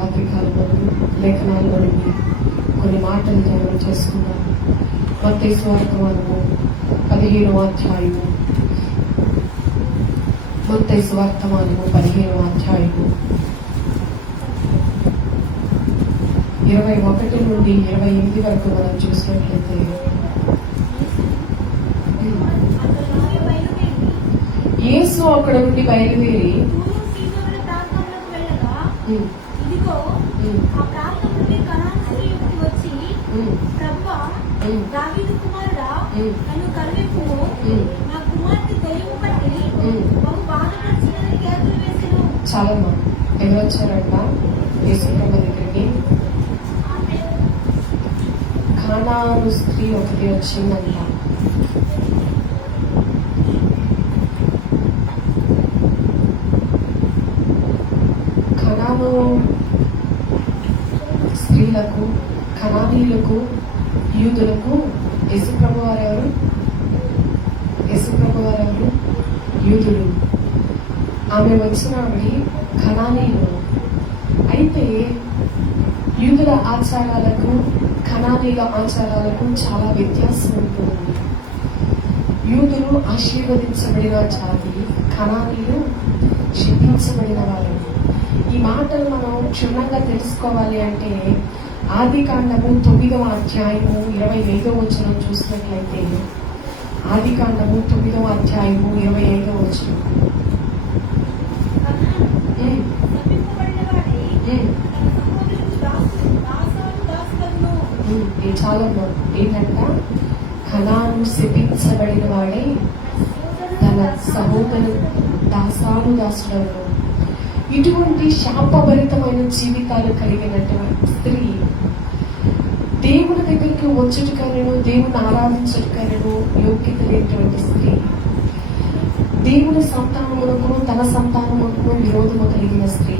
రాత్రికాలంలో లేఖనాల్లో నుండి కొన్ని మాటలు ధ్యానం చేసుకున్నాం. మత్తయి సువార్తము 15వ అధ్యాయము, మత్తయి సువార్తము 15వ అధ్యాయము 21 నుండి 28 వరకు మనం చూసినట్లయితే, యేసు అక్కడ నుండి బయలుదేరి చాలా ఎవరు వచ్చారంట యేసుప్రభు దగ్గరికి? కానాను స్త్రీ ఒకటి వచ్చిందంట. కనాను స్త్రీలకు, కనానీయులకు, యూదులకు యేసుప్రభు వారెవరు? యేసుప్రభు వారెవరు? యూదులు. ఆమె వచ్చిన ఆవిడ కనానీయులు. అయితే యూదుల ఆచారాలకు కనానీయుల ఆచారాలకు చాలా వ్యత్యాసం ఉంటుంది. యూదులు ఆశీర్వదించబడిన జాతి, కనానీయులు శపించబడిన వారు. ఈ మాటలు మనం క్షుణ్ణంగా తెలుసుకోవాలి అంటే ఆదికాండము 9వ అధ్యాయము 25వ వచనం చూసినట్లయితే, ఆదికాండము 9వ అధ్యాయము 25వ వచనం. చాలా ఏంటంట, కనాను శపించబడిన వాడే తన సహోదరు దాసుడను. ఇటువంటి శాపభరితమైన జీవితాలు కలిగినటువంటి స్త్రీ దేవుని దగ్గరికి వచ్చుటకైనను, దేవుని ఆరాధించుటకైనను యోగ్యత లేనటువంటి స్త్రీ, దేవుని సంతానమునకు తన సంతానమునకు విరోధము కలిగిన స్త్రీ,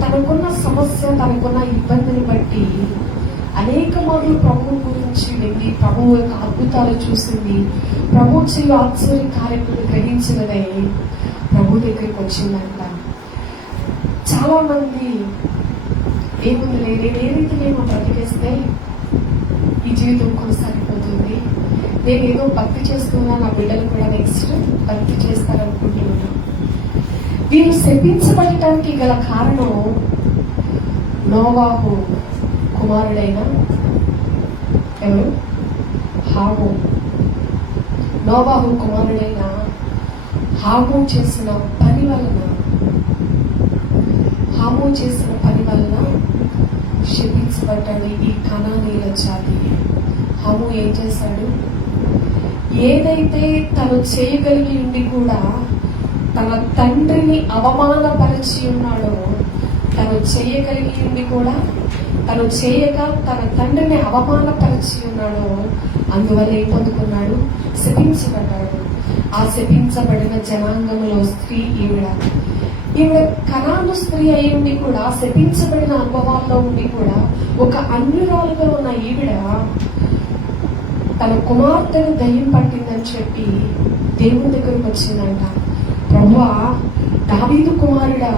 తనకున్న సమస్య, తనకున్న ఇబ్బందిని బట్టి అనేక మార్లు ప్రభువు గురించి వెళ్ళి ప్రభువు యొక్క అద్భుతాలు చూసింది, ప్రభు చేయు ఆశ్చర్య కార్యక్రమం గ్రహించినదై ప్రభు దగ్గరికి వచ్చిందంట. చాలా మంది ఏముంది, నేను ఏ రీతి నేను బ్రతికేస్తే ఈ జీవితం కొనసాగిపోతుంది, నేను ఏదో భక్తి చేస్తున్నా, నా బిడ్డలు కూడా నెక్స్ట్ భక్తి చేస్తారనుకుంటున్నాను. వీరు శపించబడటానికి గల కారణం నోవాహు కుమారుడైన ఎవరు? హాము. నోవాహు కుమారుడైన హాము చేసిన పని వలన, హాము చేసిన పని వలన శపించబడ్డాడు ఈ కనానీయుల జాతి. హాము ఏం చేశాడు? ఏదైతే తను చేయగలిగి ఉండి కూడా తన తండ్రిని అవమానపరిచి ఉన్నాడో, తను చేయగలిగి ఉండి కూడా తను చేయక తన తండ్రిని అవమానపరిచి ఉన్నాడో, అందువల్ల ఏం పొందుకున్నాడు? శపించబడ్డాడు. ఆ శపించబడిన జనాంగంలో స్త్రీ ఈవిడ. కనాను స్త్రీ అయి ఉండి కూడా, శపించబడిన అనుభవాల్లో ఉండి కూడా, ఒక అన్యురాలుగా ఉన్న ఈవిడ తన కుమార్తెను దయ్యం పట్టిందని చెప్పి దేవుని దగ్గరకు వచ్చిందంట. ప్రభువా, దావీదు కుమారుడా,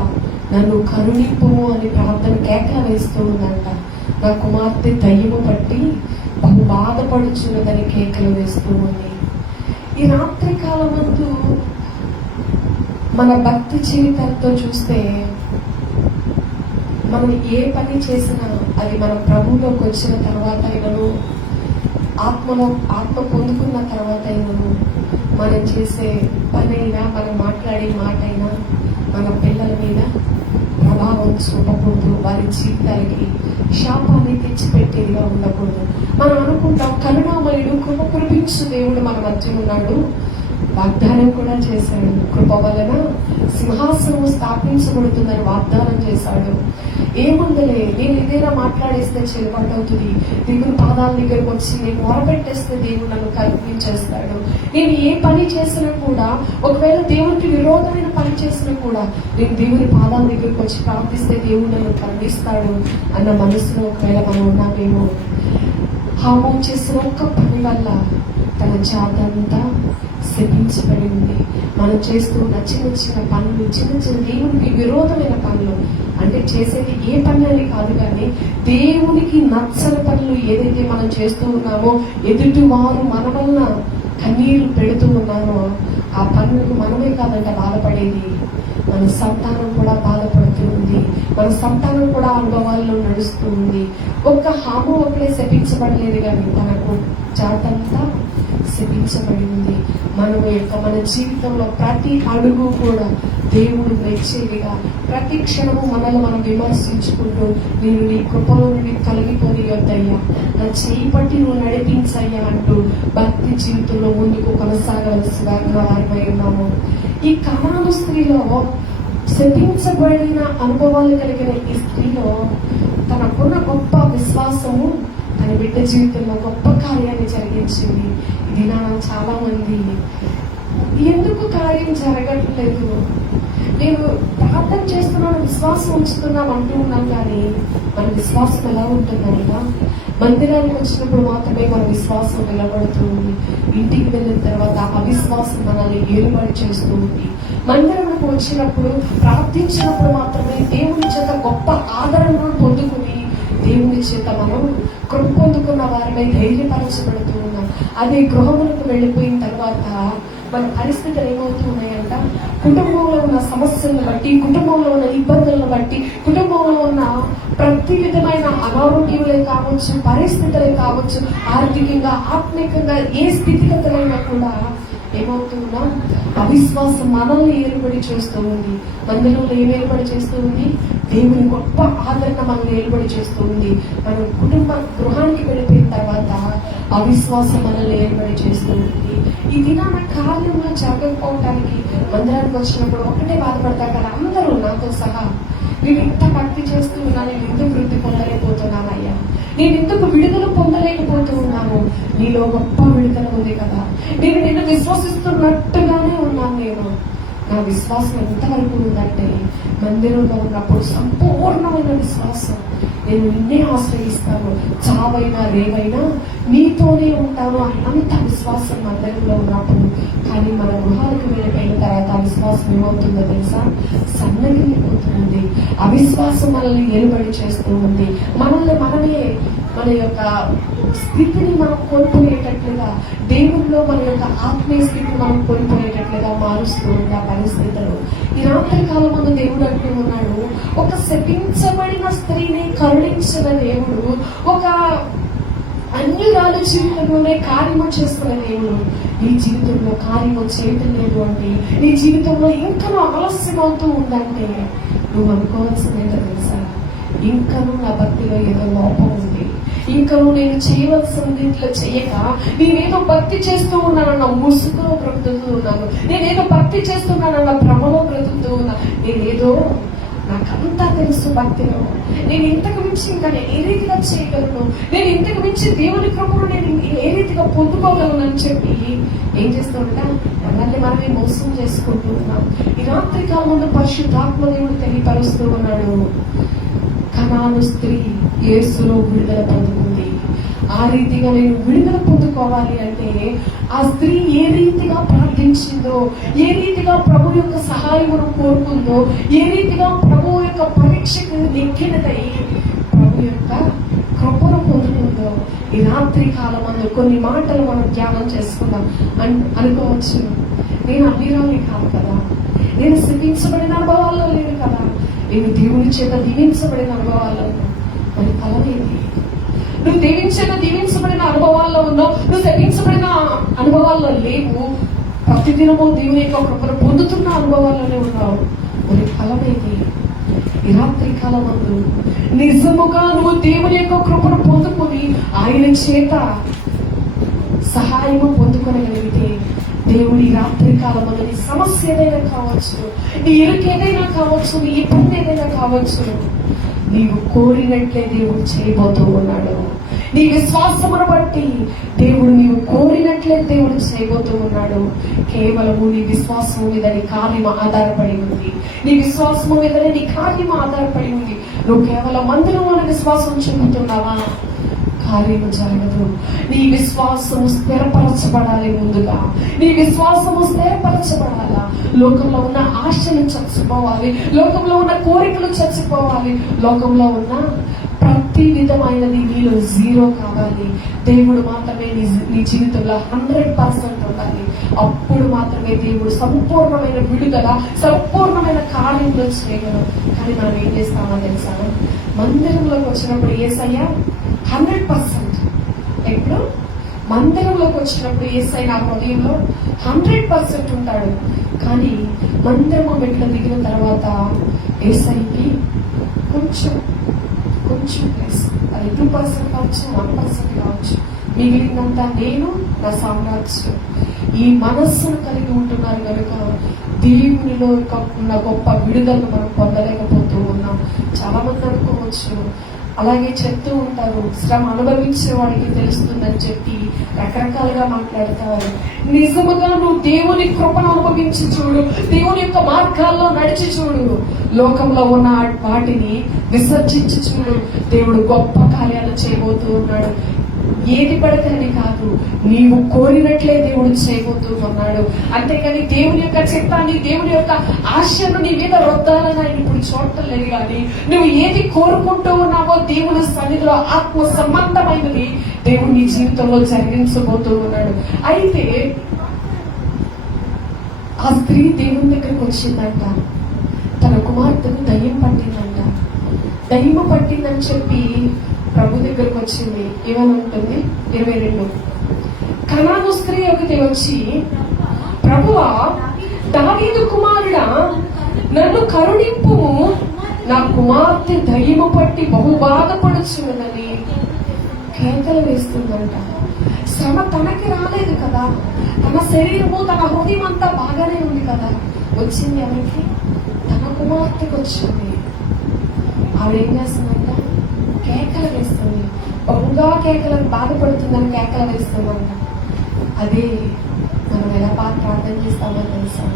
నన్ను కరుణింపు అని ప్రార్థన కేకలు వేస్తూ ఉందంట. నా కుమార్తె దయ్యము పట్టి బహు బాధపడుచున్నదని కేకలు వేస్తూ ఉంది. ఈ రాత్రి కాలమందు మన భక్తి జీవితాలతో చూస్తే, మనం ఏ పని చేసినా అది మన ప్రభువులోకి వచ్చిన తర్వాత అయినను, ఆత్మ పొందుకున్న తర్వాత అయినను, మనం చేసే పని అయినా, మనం మాట్లాడే మాట అయినా మన పిల్లల మీద ప్రభావం చూపకూడదు, వారి జీవితాలకి శాపాన్ని తెచ్చిపెట్టేదిగా ఉండకూడదు. మనం అనుకుంటాం కరుణామయుడు, కృప కురిపించు దేవుడు మన మధ్య ఉన్నాడు, వాగ్దానం కూడా చేశాడు, కృప వలన సింహాసనం స్థాపించబడుతుందని వాగ్దానం చేశాడు. ఏముందలే, నేను ఏదైనా మాట్లాడేస్తే చెల్లుబాటు అవుతుంది, దేవుని పాదాల దగ్గరకు వచ్చి నేను మొరపెట్టేస్తే దేవుడు నన్ను కల్పించేస్తాడు. నేను ఏ పని చేసినా కూడా, ఒకవేళ దేవునికి విరోధమైన పని చేసినా కూడా, నేను దేవుని పాదాల దగ్గరకు వచ్చి ప్రార్థిస్తే దేవుడు నన్ను కరుణిస్తాడు అన్న మనసులో ఒకవేళ మనం ఉన్నామేమో. హాము చేసిన ఒక్క పని వల్ల తన జాతి అంతా శపించబడి ఉంది. మనం చేస్తూ ఉన్న చిన్న చిన్న పనులు, చిన్న చిన్న దేవునికి విరోధమైన పనులు, అంటే చేసేది ఏ పని అని కాదు, కానీ దేవునికి నచ్చని పనులు ఏదైతే మనం చేస్తూ ఉన్నామో, ఎదుటి వారు మన వలన కన్నీరు పెడుతూ ఉన్నామో, ఆ పనులకు మనమే కాదంట బాధపడేది, మన సంతానం కూడా బాధపడుతూ ఉంది. మన సంతానం కూడా అనుభవాల్లో నడుస్తూ ఉంది. ఒక్క హాము ఒకటే శపించబడలేదు, కానీ తనకు జాతంతా శపించబడి ఉంది. మన జీవితంలో ప్రతి అడుగు కూడా దేవుడు మెచ్చేదిగా, ప్రతి క్షణము మనల్ని మనం విమర్శించుకుంటూ, నేను నీ కృపలో నుండి తొలగిపోనియొద్దయ్యా, నా చేయి పట్టి నువ్వు నడిపించయ్యా అంటూ భక్తి జీవితంలో ముందుకు కొనసాగవలసిన వారమై ఉన్నాము. ఈ కనాను స్త్రీలో శపించబడిన అనుభవాలు కలిగిన ఈ స్త్రీలో తనకున్న గొప్ప విశ్వాసము తన బిడ్డ జీవితంలో గొప్ప కార్యాన్ని జరిగించింది. ఇది చాలా మంది ఎందుకు కార్యం జరగట్లేదు, నేను ప్రార్థన చేస్తున్నాను, విశ్వాసం ఉంచుతున్నాం అంటూ ఉన్నాం, కానీ మన విశ్వాసం ఎలా ఉంటుందంట, మందిరానికి వచ్చినప్పుడు మాత్రమే మన విశ్వాసం నిలబడుతుంది. ఇంటికి వెళ్ళిన తర్వాత అవిశ్వాసం మనల్ని ఏలుబడి చేస్తూ ఉంది. మందిరానికి వచ్చినప్పుడు ప్రార్థించినప్పుడు మాత్రమే దేవుని చేత గొప్ప ఆదరణను పొందుకుని దేవుని చేత మనం కృప పొందుకున్న వారిపై ధైర్యపరచబడుతూ ఉన్నాం. అదే గృహములకు వెళ్ళిపోయిన తర్వాత మన పరిస్థితులు ఏమవుతూ ఉన్నాయంట, కుటుంబంలో ఉన్న సమస్యలను బట్టి, కుటుంబంలో ఉన్న ఇబ్బందులను బట్టి, కుటుంబంలో ఉన్న ప్రతి విధమైన అనారోగ్యములే కావచ్చు, పరిస్థితులే కావచ్చు, ఆర్థికంగా ఆత్మికంగా ఏ స్థితిగతులైనా కూడా ఏమవుతున్నా అవిశ్వాసం మనల్ని ఏలుబడి చేస్తూ ఉంది. మందిరంలో ఏం ఏలుబడి చేస్తూ ఉంది, దేవుని గొప్ప ఆదరణ మనల్ని ఏలుబడి చేస్తూ ఉంది. మనం గృహానికి వెళ్ళిపోయిన తర్వాత అవిశ్వాసం మనల్ని ఏలుబడి చేస్తూ ఉంది. ఈ దినాన కార్యంలో జరగకపోవటానికి మందిరానికి వచ్చినప్పుడు ఒకటే బాధపడతా కదా, అందరూ నాతో సహా, నేను ఇంత భక్తి చేస్తూ ఉన్నా, నేను ఎందుకు వృద్ధి పొందలేకపోతున్నానయ్యా, నేను ఎందుకు విడుదల పొందలేకపోతూ ఉన్నాను, నీలో గొప్ప విడుదల ఉంది కదా, నేను నిన్ను విశ్వసిస్తున్నట్టుగానే ఉన్నాను. నేను నా విశ్వాసం ఎంతవరకు ఉందంటే, మందిరంలో ఉన్నప్పుడు సంపూర్ణమైన విశ్వాసం, నేను నిన్నే ఆశ్రయిస్తాను, చావైనా రేవైనా నీతోనే ఉంటాను అన్నంత విశ్వాసం మందిరంలో ఉన్నప్పుడు. కానీ మన గృహాలకు వెళ్ళిపోయిన తర్వాత విశ్వాసం ఏమవుతుందో తెలుసా, సన్నగిల్లిపోతుంది. అవిశ్వాసం మనల్ని ఏలుబడి చేస్తూ ఉంది. మనమే మన యొక్క స్థితిని మనం కోల్పోయేటట్లుగా, దేవుల్లో మన యొక్క ఆత్మీయ స్థితిని మనం కోల్పోయేటట్లుగా మారుస్తూ ఉంది ఆ పరిస్థితులు. ఈ రాత్రి కాలం ముందు దేవుడు అంటూ ఉన్నాడు, ఒక శపించబడిన స్త్రీని కరుణించిన దేవుడు, ఒక అన్యురాలు జీవితంలోనే కార్యము చేస్తున్న దేవుడు నీ జీవితంలో కార్యము చేయటం లేదు అంటే, నీ జీవితంలో ఇంకా ఆలస్యం అవుతూ ఉందంటే, నువ్వు అనుకోవాల్సింది ఏంటో తెలుసా, ఇంకనూ నా భక్తిలో ఏదో లోపం ఉంది, ఇంకనూ నేను చేయవలసింది ఇట్లా చేయక నేనేదో భక్తి చేస్తూ ఉన్నానన్న ముసుగులో బ్రతుకుతూ ఉన్నాను, నేనేదో భక్తి చేస్తున్నానన్న భ్రమలో బ్రతుకుతూ ఉన్నా, నేనేదో నాకంతా తెలుసు భక్తిలో, నేను ఇంతకు మించి ఇంకా నేను ఏ రీతిగా చేయగలను, నేను ఇంతకు మించి దేవుని కృపను నేను ఏ రీతిగా పొందుకోగలను అని చెప్పి ఏం చేస్తుంటా మనల్ని మనమే మోసం చేసుకుంటూ ఉన్నాం. ఈ రాత్రి కాలంలో పరిశుద్ధాత్మ దేవుడు తెలియపరుస్తూ ఉన్నాడు, కనాను స్త్రీ యేసులో విడుదల పొందుకుంది. ఆ రీతిగా నేను విడుదల పొందుకోవాలి అంటే, ఆ స్త్రీ ఏ రీతిగా ప్రార్థించిందో, ఏ రీతిగా ప్రభు యొక్క సహాయమును కోరుకుందో, ఏ రీతిగా ప్రభు యొక్క పరీక్షకు నెగ్గినదై ప్రభు యొక్క కృపను పొందుకుందో, ఈ రాత్రి కాలం అందు కొన్ని మాటలు మనం ధ్యానం చేసుకుందాం. అనుకోవచ్చు, నేను అన్నిరాలి కాదు కదా, నేను శపించబడిన అనుభవాల్లో లేదు కదా, నేను దేవుని చేత దీవించబడిన అనుభవాల్లో ఉన్నా, మరి ఫలమేంటి? నువ్వు దీవించబడిన అనుభవాల్లో ఉన్నావు, నువ్వు శపించబడిన అనుభవాల్లో లేవు, ప్రతిదినము దేవుని యొక్క కృపను పొందుతున్న అనుభవాల్లోనే ఉన్నావు, మరి ఫలమేంటి? ఈ రాత్రి కాలం అందు నిజముగా నువ్వు దేవుని యొక్క కృపను పొందుకొని ఆయన చేత సహాయము పొందుకోగలిగితే, దేవుడి రాత్రి కాలం అందు నీ సమస్య ఏదైనా కావచ్చు, నీ ఇరుకు ఏదైనా కావచ్చు, నీ ఇబ్బంది ఏదైనా కావచ్చు, నీవు కోరినట్లే దేవుడు చేయబోతూ ఉన్నాడు. నీ విశ్వాసమును బట్టి దేవుడు నీవు కోరినట్లే దేవుడు చేయబోతూ ఉన్నాడు. కేవలము నీ విశ్వాసము మీద నీ కార్యం ఆధారపడి ఉంది, నీ విశ్వాసము మీదనే నీ కార్యం ఆధారపడి ఉంది. నువ్వు కేవలం మందిరంలో విశ్వాసం చూపుతున్నావా? కార్యము జరగదు. నీ విశ్వాసము స్థిరపరచబడాలి. ముందుగా నీ విశ్వాసము స్థిరపరచబడాలా. లోకంలో ఉన్న ఆశలు చచ్చిపోవాలి, లోకంలో ఉన్న కోరికలు చచ్చిపోవాలి, లోకంలో ఉన్న ప్రతి విధమైనది నీలో జీరో కావాలి. దేవుడు మాత్రమే నీ జీవితంలో 100% ఉండాలి. అప్పుడు మాత్రమే దేవుడు సంపూర్ణమైన విడుదల, సంపూర్ణమైన కార్యంలో చేయగలరు. కానీ మనం ఏం చేస్తామో తెలుసా? మందిరంలోకి వచ్చినప్పుడు యేసయ్య 100%, ఎప్పుడు మందిరంలోకి వచ్చినప్పుడు యేసయ్య నా హృదయంలో 100% ఉంటాడు. కానీ మందిరము మెట్లు దిగిన తర్వాత యేసయ్యకి కొంచెం ప్లేస్, అది 2% కావచ్చు, 1% కావచ్చు, మిగిలినంతా నేను, నా సామ్రాజ్యం. ఈ మనస్సును కలిగి ఉంటున్నారు కనుక దేవునిలో ఉన్న గొప్ప విడుదలను మనం పొందలేకపోతూ ఉన్నాం. చాలా మంది అనుకోవచ్చు, అలాగే చెప్తూ ఉంటారు, శ్రమ అనుభవించే వాడికి తెలుస్తుందని చెప్పి రకరకాలుగా మాట్లాడతారు. నిజముగా నువ్వు దేవుని కృపను అనుభవించి చూడు, దేవుని యొక్క మార్గాల్లో నడిచి చూడు, లోకంలో ఉన్న వాటిని విసర్జించి చూడు. దేవుడు గొప్ప కార్యాలు చేయబోతూ ఉన్నాడు. ఏది పడకని కాదు, నీవు కోరినట్లే దేవుడు చేయబోతూ ఉన్నాడు. అంతేగాని దేవుని యొక్క చిత్తాన్ని, దేవుని యొక్క ఆశను నీ మీద రుద్దాలని ఆయన ఇప్పుడు చూడటం లేదు. కానీ నువ్వు ఏది కోరుకుంటూ ఉన్నావో దేవుని సన్నిధిలో ఆత్మ సంబంధమైనది దేవుడు నీ జీవితంలో జరిగించబోతూ ఉన్నాడు. అయితే ఆ స్త్రీ దేవుని దగ్గరకు వచ్చిందంట. తన కుమార్తెను దయ్యం పట్టిందంట. దయ్యం పట్టిందని చెప్పి ప్రభు దగ్గరకు వచ్చింది. ఏమని ఉంటుంది 22, కనాను స్త్రీ ఒకటి వచ్చి, ప్రభువా, దావీదు కుమారుడా, నన్ను కరుణింపు, నా కుమార్తె దయ్యము పట్టి బహు బాధపడుచున్నదని కేకలు వేస్తుందంట. శ్రమ తనకి రాలేదు కదా, తన శరీరము, తన హృదయం అంతా బాగానే ఉంది కదా. వచ్చింది ఎవరికి? తన కుమార్తెకు వచ్చింది. ఆవిడేం చేస్తుందంట? కేకలు వేస్తుంది. బహుగా కేకలను బాధపడుతుందని కేకలు వేస్తుందంట. అదే మనం ఎలా ప్రార్థన చేస్తామో తెలుసా?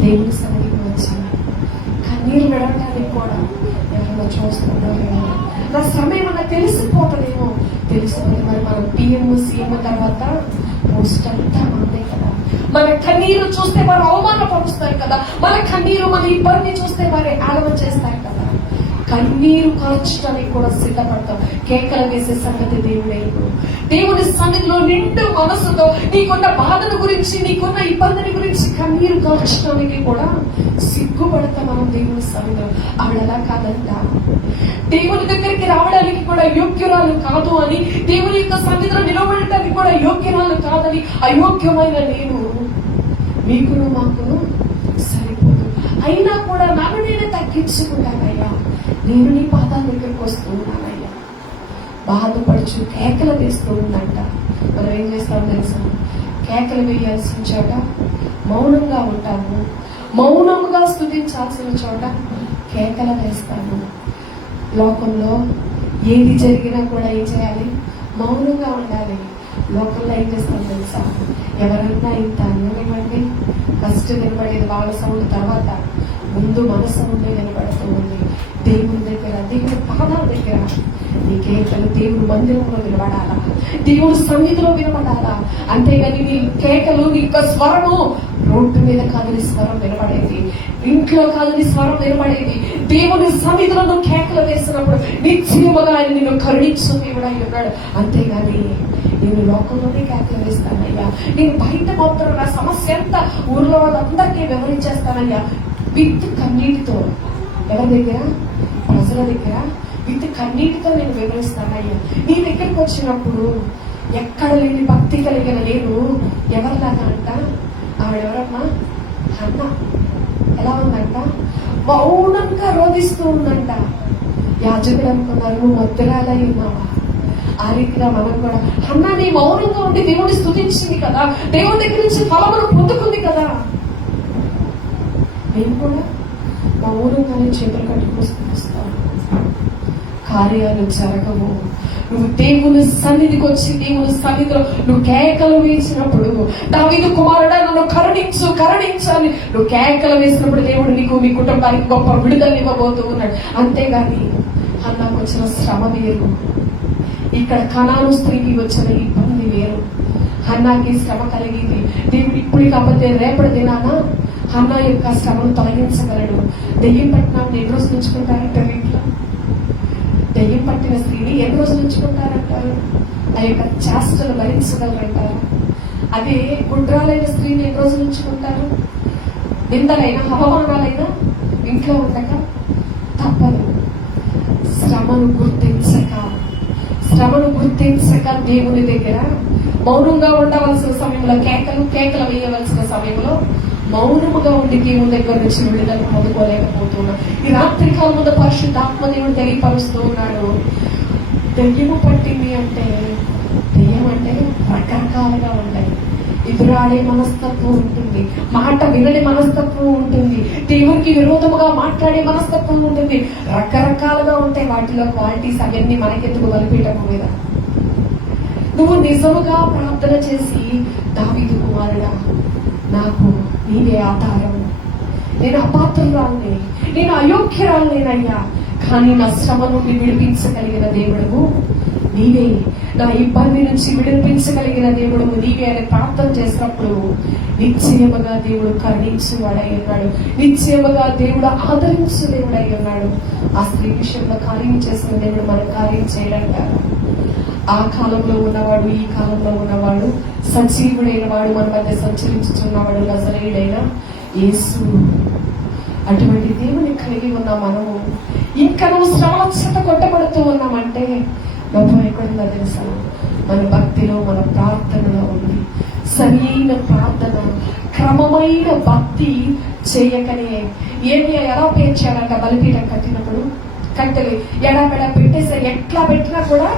దేవుని సన్నిధికి వచ్చి కన్నీరు విడవడానికి కూడా ఎవరైనా చూస్తున్నారేమో, నా శ్రమ ఏమన్నా తెలిసిపోతుందేమో. తెలిసిపోతే మరి మనం పిఎం సీఎం తర్వాత పోస్ట్ అంతా మనదే కదా. మన కన్నీరు చూస్తే వారు అవమానపరుస్తారు కదా, మన కన్నీరు, మన ఇబ్బంది చూస్తే వారు ఆగమ చేస్తారు కదా. కన్నీరు కార్చడానికి కూడా సిద్ధపడతాం. కేకలు వేసే సంగతి దేవుడే. దేవుని సన్నిధిలో నిండు మనసుతో నీకున్న బాధల గురించి, నీకున్న ఇబ్బందిని గురించి కన్నీరు కార్చడానికి కూడా సిగ్గుపడతాం మనం దేవుని సన్నిధిలో. ఆవిడలా కాదంట. దేవుని దగ్గరికి రావడానికి కూడా యోగ్యురాలు కాదు అని, దేవుని యొక్క సన్నిధిలో నిలబడటానికి కూడా యోగ్యురాలు కాదని, అయోగ్యమైన నేను మీకును మాకును సరిపోదు. అయినా కూడా నన్ను నేనే తగ్గించుకుంటానయ్యా, నేను నీ పాదాల దగ్గరికి వస్తూ ఉన్నానయ్యా. బాధపడుచు కేకలు వేస్తూ ఉందంట. మనం ఏం చేస్తామో తెలుసా? కేకలు వేయాల్సిన చోట మౌనంగా ఉంటాము, మౌనంగా స్తుతించాల్సిన చోట కేకలు వేస్తాము. లోకంలో ఏది జరిగినా కూడా ఏం చేయాలి? మౌనంగా ఉండాలి. లోకంలో ఏం చేస్తాం తెలుసా? ఎవరన్నా ఇంత అన్నివ్వండి, ఫస్ట్ నిలబడేది వాళ్ళ సౌండ్, తర్వాత ముందు మన సౌండే నిలబడుతూ ఉంది. దేవుని దగ్గర, దేవుని పాదాల దగ్గర నీ కేకలు దేవుడు మందిరంలో వినబడాలా, దేవుడు సన్నిధిలో వినబడాలా. అంతేగాని నీ కేకలు, నీ యొక్క స్వరము రోడ్డు మీద కాదు నీ స్వరం వినబడేది, ఇంట్లో కాదు నీ స్వరం వినబడేది. దేవుని సన్నిధిలో నువ్వు కేకలు వేసినప్పుడు నిశ్చయముగా ఆయన నిన్ను కరుణించు దేవుడు అయి ఉన్నాడు. అంతేగాని నేను లోకంలోనే కేకలు వేస్తానయ్యా, నేను బయట మొత్తం నా సమస్య అంతా ఊర్లో వాళ్ళందరికీ వివరించేస్తానయ్యా విత్ కన్నీటితో. ఎవరి దగ్గర? ప్రజల దగ్గర విత్ కన్నీటితో నేను వివరిస్తానయ్యా. నీ దగ్గరికి వచ్చినప్పుడు ఎక్కడ లేని భక్తి కలిగిన నేను ఎవరిలాగా అంట? ఆవిడెవరమ్మా? అన్న. ఎలా ఉందంట? మౌనంగా రోధిస్తూ ఉందంట. యాజకులు అనుకున్నారు నువ్వు మధ్యరాలై ఉన్నావా? ఆ రీతిగా మనం కూడా, అన్న నీ మౌనంగా ఉండి దేవుడిని స్తుతించింది కదా, దేవుడి దగ్గర నుంచి ఫలమును పొందుకుంది కదా, మేము కూడా మౌనంగానే చేతులు కట్టుకుని స్తుతిస్తాం. కార్యాలు జరగవు. నువ్వు దేవుని సన్నిధికి వచ్చి దేవుని సన్నిధిలో నువ్వు కేకలు వేసినప్పుడు, దావీదు కుమారుడా నన్ను కరుణించు కరుణించాలి నువ్వు కేకలు వేసినప్పుడు దేవుడు నీకు, మీ కుటుంబానికి గొప్ప విడుదల ఇవ్వబోతూ ఉన్నాడు. అంతేగాని అన్నకు వచ్చిన శ్రమ వేరు, ఇక్కడ కనాను స్త్రీకి వచ్చిన ఇబ్బంది వేరు. హన్నాకి శ్రమ కలిగింది. దేవుడు ఇప్పుడు కాకపోతే రేపటి దినాన హన్నా యొక్క శ్రమను తొలగించగలడు. దెయ్యం పట్టిన ఎన్ని రోజులు ఉంచుకుంటారంటారు ఇంట్లో? దెయ్యం పట్టిన స్త్రీని ఎన్ని రోజులు ఉంచుకుంటారంటారు? ఆ యొక్క చేష్టలు భరించగలరంటారు. అదే గుండ్రాలైన స్త్రీని ఎన్ని రోజులు ఉంచుకుంటారు? నిందలైనా అవమానాలైనా ఇంట్లో ఉండక తప్పదు. శ్రమను గుర్తించక దేవుని దగ్గర మౌనంగా ఉండవలసిన సమయంలో కేకలు వేయవలసిన సమయంలో మౌనముగా ఉండి దేవుని దగ్గర నుంచి విడుదల పొందుకోలేకపోతున్నా. ఈ రాత్రి కాలంలో పరిశుద్ధాత్మ దేవుడు తెలియపరుస్తూ ఉన్నాడు. దెయ్యము పట్టింది అంటే దెయ్యం అంటే రకరకాలుగా ఉంటాయి. ఎదురాడే మనస్తత్వం ఉంటుంది, మాట వినని మనస్తత్వం ఉంటుంది, దేవునికి విరోధముగా మాట్లాడే మనస్తత్వం ఉంటుంది. రకరకాలుగా ఉంటాయి. వాటిలో క్వాలిటీస్ అవన్నీ మనకెందుకు బలిపీఠం మీద? నువ్వు నిజముగా ప్రార్థన చేసి, దావీదు కుమారుడా, నాకు నీవే ఆధారం, నేను అపాత్రురాల్ని, నేను అయోగ్యురాల్నేనయ్యా, కానీ నా శ్రమ నుండి విడిపించగలిగిన దేవుడు నీవే, నా ఇబ్బంది నుంచి విడిపించగలిగిన దేవుడు నీవే అని ప్రార్థన చేసినప్పుడు నిశ్చయముగా దేవుడు కరుణించేవాడై ఉన్నాడు. నిశ్చయముగా దేవుడు ఆదరించే దేవుడై ఉన్నాడు. ఆ స్త్రీ విషయంలో కార్యం చేసిన దేవుడు మన కార్యం చేయడంట. ఆ కాలంలో ఉన్నవాడు, ఈ కాలంలో ఉన్నవాడు, సజీవుడైన వాడు, మన మధ్య సంచరించుచున్నవాడు నజరేయుడైన యేసు. అటువంటి దేవుని కలిగి ఉన్న మనము ఇంకా నువ్వు శ్రమల కొట్టబడుతూ ఉన్నామంటే లోపం ఎక్కడుందో తెలుసా? మన భక్తిలో, మన ప్రార్థనలో ఉంది. సరైన ప్రార్థన, క్రమమైన భక్తి చేయకనే ఏమి ఎలా పేర్చారంట? బలిపీఠం కట్టినప్పుడు కట్టెలు ఎడాపెడా పెట్టేసారు. ఎట్లా పెట్టినా కూడా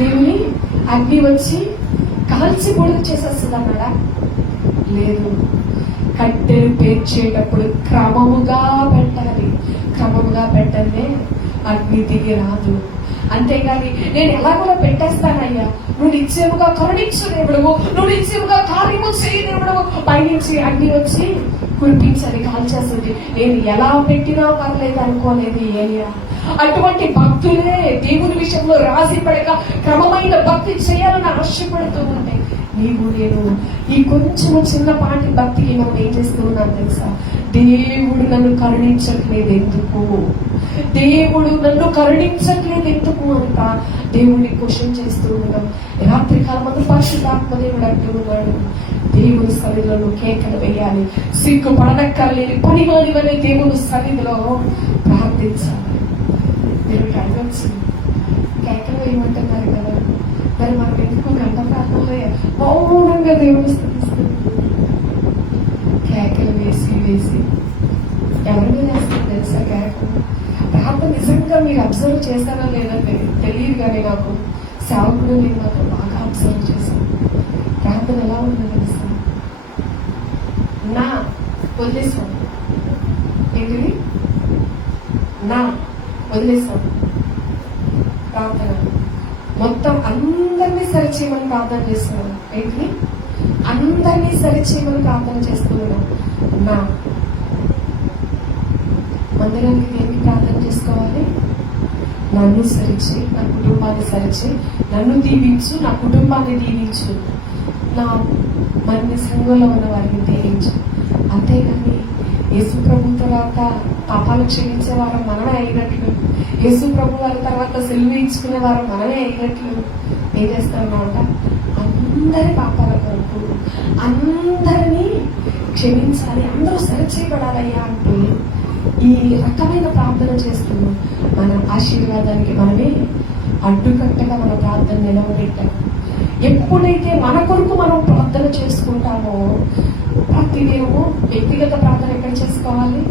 దేవుని అగ్ని వచ్చి కాల్చి పొడుగు చేసేస్తుంది అన్నాడా? లేదు. కట్టెలు పేర్చేటప్పుడు క్రమముగా పెట్టాలి. క్రమముగా పెట్టండి అగ్ని దిగి రాదు. అంతేగాని నేను ఎలా కూడా పెట్టేస్తానయ్యా, నువ్వు నిశ్చయముగా కరుణించు దేవుడవు, నువ్వు నిశ్చయముగా కార్యము చేయి దేవుడవు, పైనుంచి అగ్ని వచ్చి కురిపించని కాల్చేస్తుంది. నేను ఎలా పెట్టినా పర్లేదు అనుకోలేదు ఏలియా. అటువంటి భక్తులే దేవుని విషయంలో రాసి పడక క్రమమైన భక్తి చేయాలని ఆశపడుతూ ఉంటే, నీవు నేను ఈ కొంచెము చిన్నపాటి భక్తికి మనం ఏం చేస్తూ ఉన్నాను తెలుసా? దేవుడు నన్ను కరుణించట్లేదు ఎందుకు, దేవుడు నన్ను కరుణించట్లేదు ఎందుకు అంట దేవుడిని క్వశ్చన్ చేస్తూ ఉన్నాం. రాత్రి కాలం పరిశుద్ధాత్మ దేవుడు అంటూ ఉన్నాడు, దేవుని సన్నిధిలో కేకలు వేయాలి, సిగ్గుపడనక్కర్లేని పని మానివనే దేవుని సన్నిధిలో ప్రార్థించాలి. మీరు అడగచ్చు, కేకలు వేయమంటున్నారు కదా, మరి మనకు ఎందుకు గంట ప్రార్థనలో మౌనంగా దేవుని స్థుతిస్తుంది? కేకలు వేసి ఎవరి మీద వేస్తుంది తెలుసా? కేకలు ప్రార్థన నిజంగా మీరు అబ్జర్వ్ చేశారో లేదంటే తెలియదు, కానీ నాకు సేవకుడు నేను మాత్రం బాగా అబ్జర్వ్ చేశాను. ప్రార్థన ఎలా ఉందో తెలుసా? నా వదిలేసాను, ఏంటిది? నా వదిలేసాను ప్రార్థన. మొత్తం అందరినీ సరిచేయమని ప్రార్థన చేస్తున్నాను. ఏంటి? అందరినీ సరిచేయమని ప్రార్థన చేస్తున్నాను. నా మందిరానికి దేనికి ప్రార్థన చేసుకోవాలి? నన్ను సరిచి, నా కుటుంబాన్ని సరిచి, నన్ను దీవించు, నా కుటుంబాన్ని దీవించు, నా మన సంఘంలో ఉన్న వారిని దీవించు. అంతేగాని యేసు ప్రభు తర్వాత పాపాలు క్షమించే వారు మనమే అయినట్లు, యేసు ప్రభు వారి తర్వాత సెలవు ఇచ్చుకునే వారు మనమే అయినట్లు ఏం చేస్తామన్నమాట? అందరి పాపాల కొరకు అందరినీ క్షమించాలి, అందరూ సరిచేయబడాలయ్యా అంటూ ఈ రకమైన ప్రార్థన చేస్తున్నాం. మన ఆశీర్వాదానికి మనమే అడ్డుకట్టగా మన ప్రార్థన నిలవబెట్టాం. ఎప్పుడైతే మన కొరకు మనం ప్రార్థన చేసుకుంటామో, ప్రతిదేమో వ్యక్తిగత ప్రార్థన ఎక్కడ చేసుకోవాలి?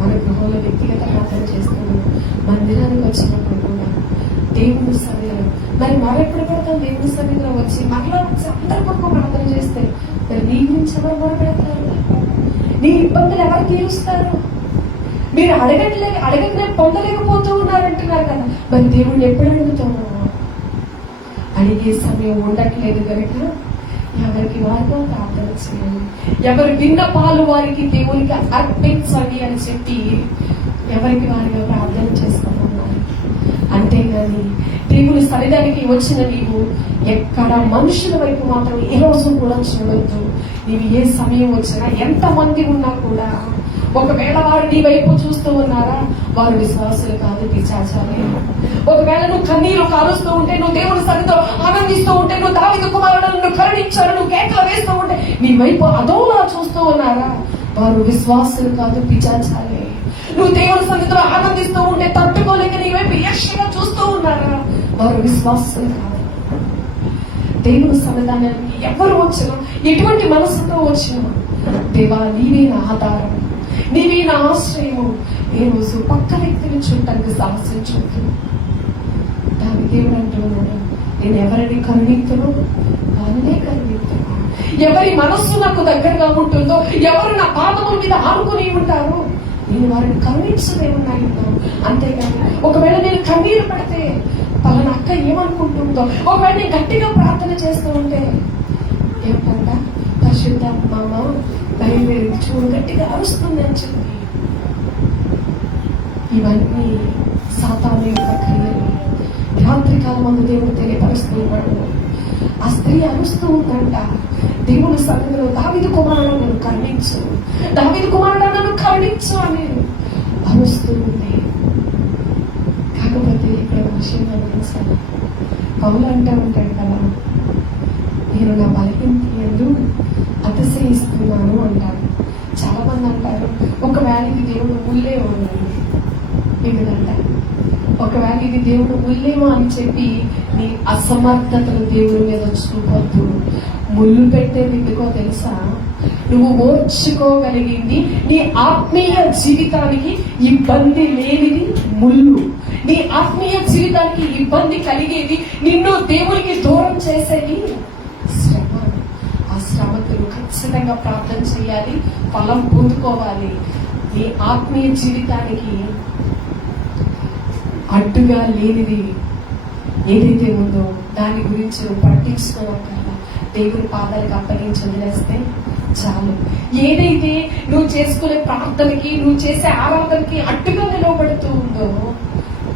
మన గృహంలో వ్యక్తిగత ప్రార్థన చేసుకున్నాం. మందిరానికి వచ్చినప్పుడు కూడా దేవుని సన్నిధిలో, మరి మరెప్పుడు పెడతాం? దేవుని సన్నిధిలో వచ్చి మరలా వచ్చి అందరి కొరకు ప్రార్థన చేస్తే మరి నీ గురించి ఎవరు మొదలుపెడతారు? నీ ఇబ్బందులు ఎవరు తీరుస్తారు? మీరు అడగట్లే పొందలేకపోతూ ఉన్నారంటున్నారు కదా, మరి దేవుడిని ఎప్పుడు అడుగుతాము? అడిగే సమయం ఉండట్లేదు కనుక ఎవరికి వారిగా ప్రార్థన చేయాలి. ఎవరు విన్నపాలు వారికి దేవునికి అర్పించండి అని చెప్పి ఎవరికి వారిగా ప్రార్థన చేసుకోమన్నారు. అంతేగాని దేవుని సన్నిధానికి వచ్చిన నీవు ఎక్కడ మనుషుల వైపు మాత్రం ఏ రోజు కూడా చూడొద్దు. నీవు ఏ సమయం వచ్చినా, ఎంత మంది ఉన్నా కూడా, ఒకవేళ వారు నీ వైపు చూస్తూ ఉన్నారా, వారు విశ్వాసులు కాదు, పిశాచాలే. ఒకవేళ నువ్వు కన్నీరు కారుస్తూ ఉంటే, నువ్వు దేవుని సన్నిధిలో ఆనందిస్తూ ఉంటే, నువ్వు దావీదు కుమారుడు నన్ను కరుణించారు, నువ్వు కేకలు వేస్తూ ఉంటే, నీ వైపు అదోలా చూస్తూ ఉన్నారా, వారు విశ్వాసులు కాదు, పిశాచాలే. నువ్వు దేవుని సన్నిధిలో ఆనందిస్తూ ఉంటే తట్టుకోలేక నీ వైపు యక్షగా చూస్తూ ఉన్నారా, వారు విశ్వాసులు కాదు. దేవుని సన్నిధానానికి ఎవరు వచ్చినా, ఎటువంటి మనసుతో వచ్చినా, దేవా నీవే నా ఆధారం, నీవే నా ఆశ్రయము, ఏ రోజు పక్క వ్యక్తిని చూడటానికి సాహసించొద్దు. దాని దేవుడు అంటున్నాడు, నేను ఎవరిని కరుణింతును వారినే కరుణింతును. ఎవరి మనస్సు నాకు దగ్గరగా ఉంటుందో, ఎవరు నా పాదముల మీద ఆనుకుని ఉంటారో, నేను వారిని కరుణించలేమున్నాను. అంతేగాని ఒకవేళ నేను కన్నీరు పడితే పలానా అక్క ఏమనుకుంటుందో, ఒకవేళ నేను గట్టిగా ప్రార్థన చేస్తూ ఉంటే ఏమిటంట, పరిశుద్ధ మామ బయలుదేరి చూడు గట్టిగా అరుస్తుంది అని చెప్పి, ఇవన్నీ సాతాను యొక్క క్రియలు. రాత్రికాలం మందు దేవుడు తెలియపరుస్తూ ఉన్నాడు. ఆ స్త్రీ అరుస్తూ ఉందంట, దేవుని సన్నిధిలో దావీదు కుమారుడు నన్ను కరుణించు, దావీదు కుమారుడు నన్ను కరుణించు అని అరుస్తూ ఉంది. కాకపోతే ఇక్కడ విషయం గమనించాలి, పౌలు అంటూ ఉంటాడు కదా, నేను నా బలహీనత యందు అతిశయిస్తున్నాను అంటారు. చాలా మంది అంటారు, ఒకవేళ ఇది దేవుడు ముల్లేమో ఎందుకంట, ఒకవేళ ఇది దేవుడు ముల్లేమో అని చెప్పి నీ అసమర్థతను దేవుడి మీద చూపొద్దు. ముళ్ళు పెట్టేది ఎందుకో తెలుసా, నువ్వు ఓర్చుకోగలిగింది నీ ఆత్మీయ జీవితానికి ఇబ్బంది లేనిది ముళ్ళు. నీ ఆత్మీయ జీవితానికి ఇబ్బంది కలిగేది, నిన్ను దేవునికి దూరం చేసేది శ్రమ. ఆ శ్రమకు ఖచ్చితంగా ప్రార్థన చేయాలి, ఫలం పొందుకోవాలి. నీ ఆత్మీయ జీవితానికి అడ్డుగా లేనిది ఏదైతే ఉందో దాని గురించి నువ్వు పట్టించుకోవట్లా, దేవుని పాదాలకు అప్పగించి వదిలేస్తే చాలు. ఏదైతే నువ్వు చేసుకునే ప్రార్థనకి, నువ్వు చేసే ఆరాధనకి అడ్డుగా నిలవబడుతూ ఉందో,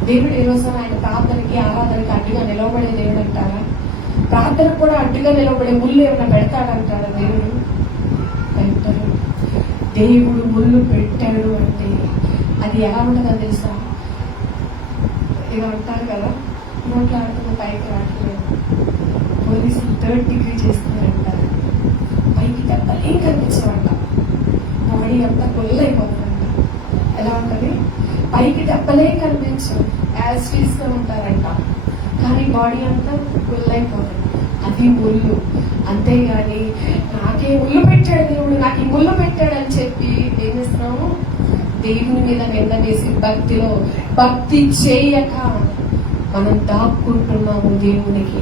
దేవుడు ఏ రోజు ఆయన ప్రార్థనకి ఆరాధనకి అడ్డుగా నిలవబడే దేవుడు అంటారా? ప్రార్థన కూడా అడ్డుగా నిలవబడే ముళ్ళు ఏమైనా పెడతాడంటారా దేవుడు? పెట్టడు. దేవుడు ముళ్ళు పెట్టాడు అంటే అది ఎలా ఉంటుందో తెలుసా? ఇవి అంటారు కదా, నోట్లాడుతున్న పైకి రావట్లేదు, పోలీసులు 3rd degree చేస్తున్నారంటారు, పైకి దెబ్బలేం కనిపించవంట, బాడీ అంతా కొల్లైపోతుందంట. ఎలా ఉంటుంది? పైకి దెబ్బలేం కనిపించవు, యాజ్ గా ఉంటారంట, కానీ బాడీ అంతా కొల్లైపోతుంది. అది ముళ్ళు. అంతేగాని నాకే ముళ్ళు పెట్టాడు దేవుడు, నాకు ఈ ముళ్ళు పెట్టాడు అని చెప్పి ఏం చేస్తున్నాము? దేవుని మీద నింద వేసి భక్తి చేయక మనం దాక్కుంటున్నాము. దేవునికి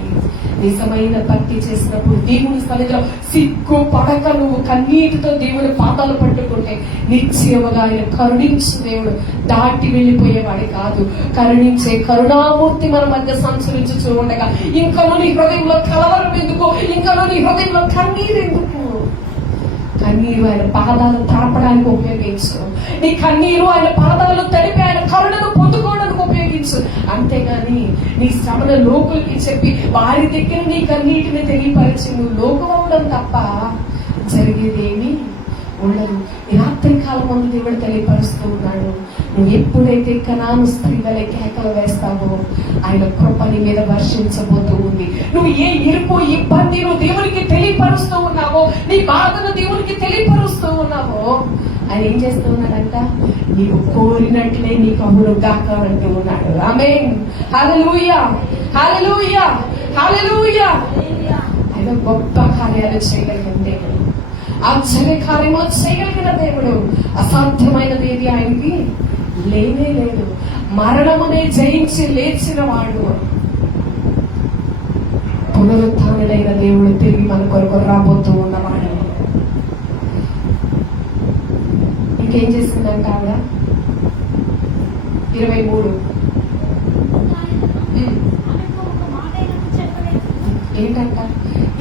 నిజమైన భక్తి చేసినప్పుడు దేవుని సన్నిధిలో సిగ్గు పడక నువ్వు కన్నీటితో దేవుని పాదాలు పట్టుకుంటే నిశ్చయముగా ఆయన కరుణించు దేవుడు, దాటి వెళ్ళిపోయేవాడి కాదు. కరుణించే కరుణామూర్తి మన మధ్య సంచరించుచూ ఉండగా ఇంకనూ నీ హృదయంలో కలవరం ఎందుకు? ఇంకనూ నీ హృదయంలో కన్నీరు ఎందుకు? కన్నీరు ఆయన పాదాలు తాపడానికి ఉపయోగించు. నీ కన్నీరు ఆయన పాదాలు తడిపి ఆయన కరుణను పొందుకోవడానికి ఉపయోగించు. అంతేగాని నీ శ్రమను లోకులకి చెప్పి వారి దగ్గర నీ కన్నీటిని తెలియపరిచి నువ్వు లోకం అవడం తప్ప జరిగేదేమీ ఉండదు. ఈ రాత్రి కాలం ముందు దేవుడు తెలియపరుస్తూ ఉన్నాడు, నువ్వు ఎప్పుడైతే కనాను స్త్రీ వలె కేకలు వేస్తావో ఆయన కృప నీ మీద వర్షించబోతూ ఉంది. నువ్వు ఏ ఇరుకు ఇబ్బంది నువ్వు దేవునికి తెలియపరుస్తూ ఉన్నావో, నీ బాధను దేవునికి తెలియపరుస్తూ ఉన్నావో, ఆయన ఏం చేస్తూ ఉన్నాడంట? నీవు కోరినట్లే నీకు అమలు గాక అంటూ ఉన్నాడు. ఆమేన్. హల్లెలూయా, హల్లెలూయా, హల్లెలూయా. ఆయన గొప్ప కార్యాలు చేయగలిగిన దేవుడు, ఆశ్చర్య కార్యములు చేయగలిగిన దేవుడు. అసాధ్యమైనది ఏది ఆయనకి లేనే లేదు. మరణమునే జయించి లేచిన వాడు, పునరుత్థానుడైన దేవుడు తిరిగి మన కొరకు రాబోతూ ఉన్నవాడు. ఇంకేం చేసిందంట ఆవిడ? 23 ఏంటంట?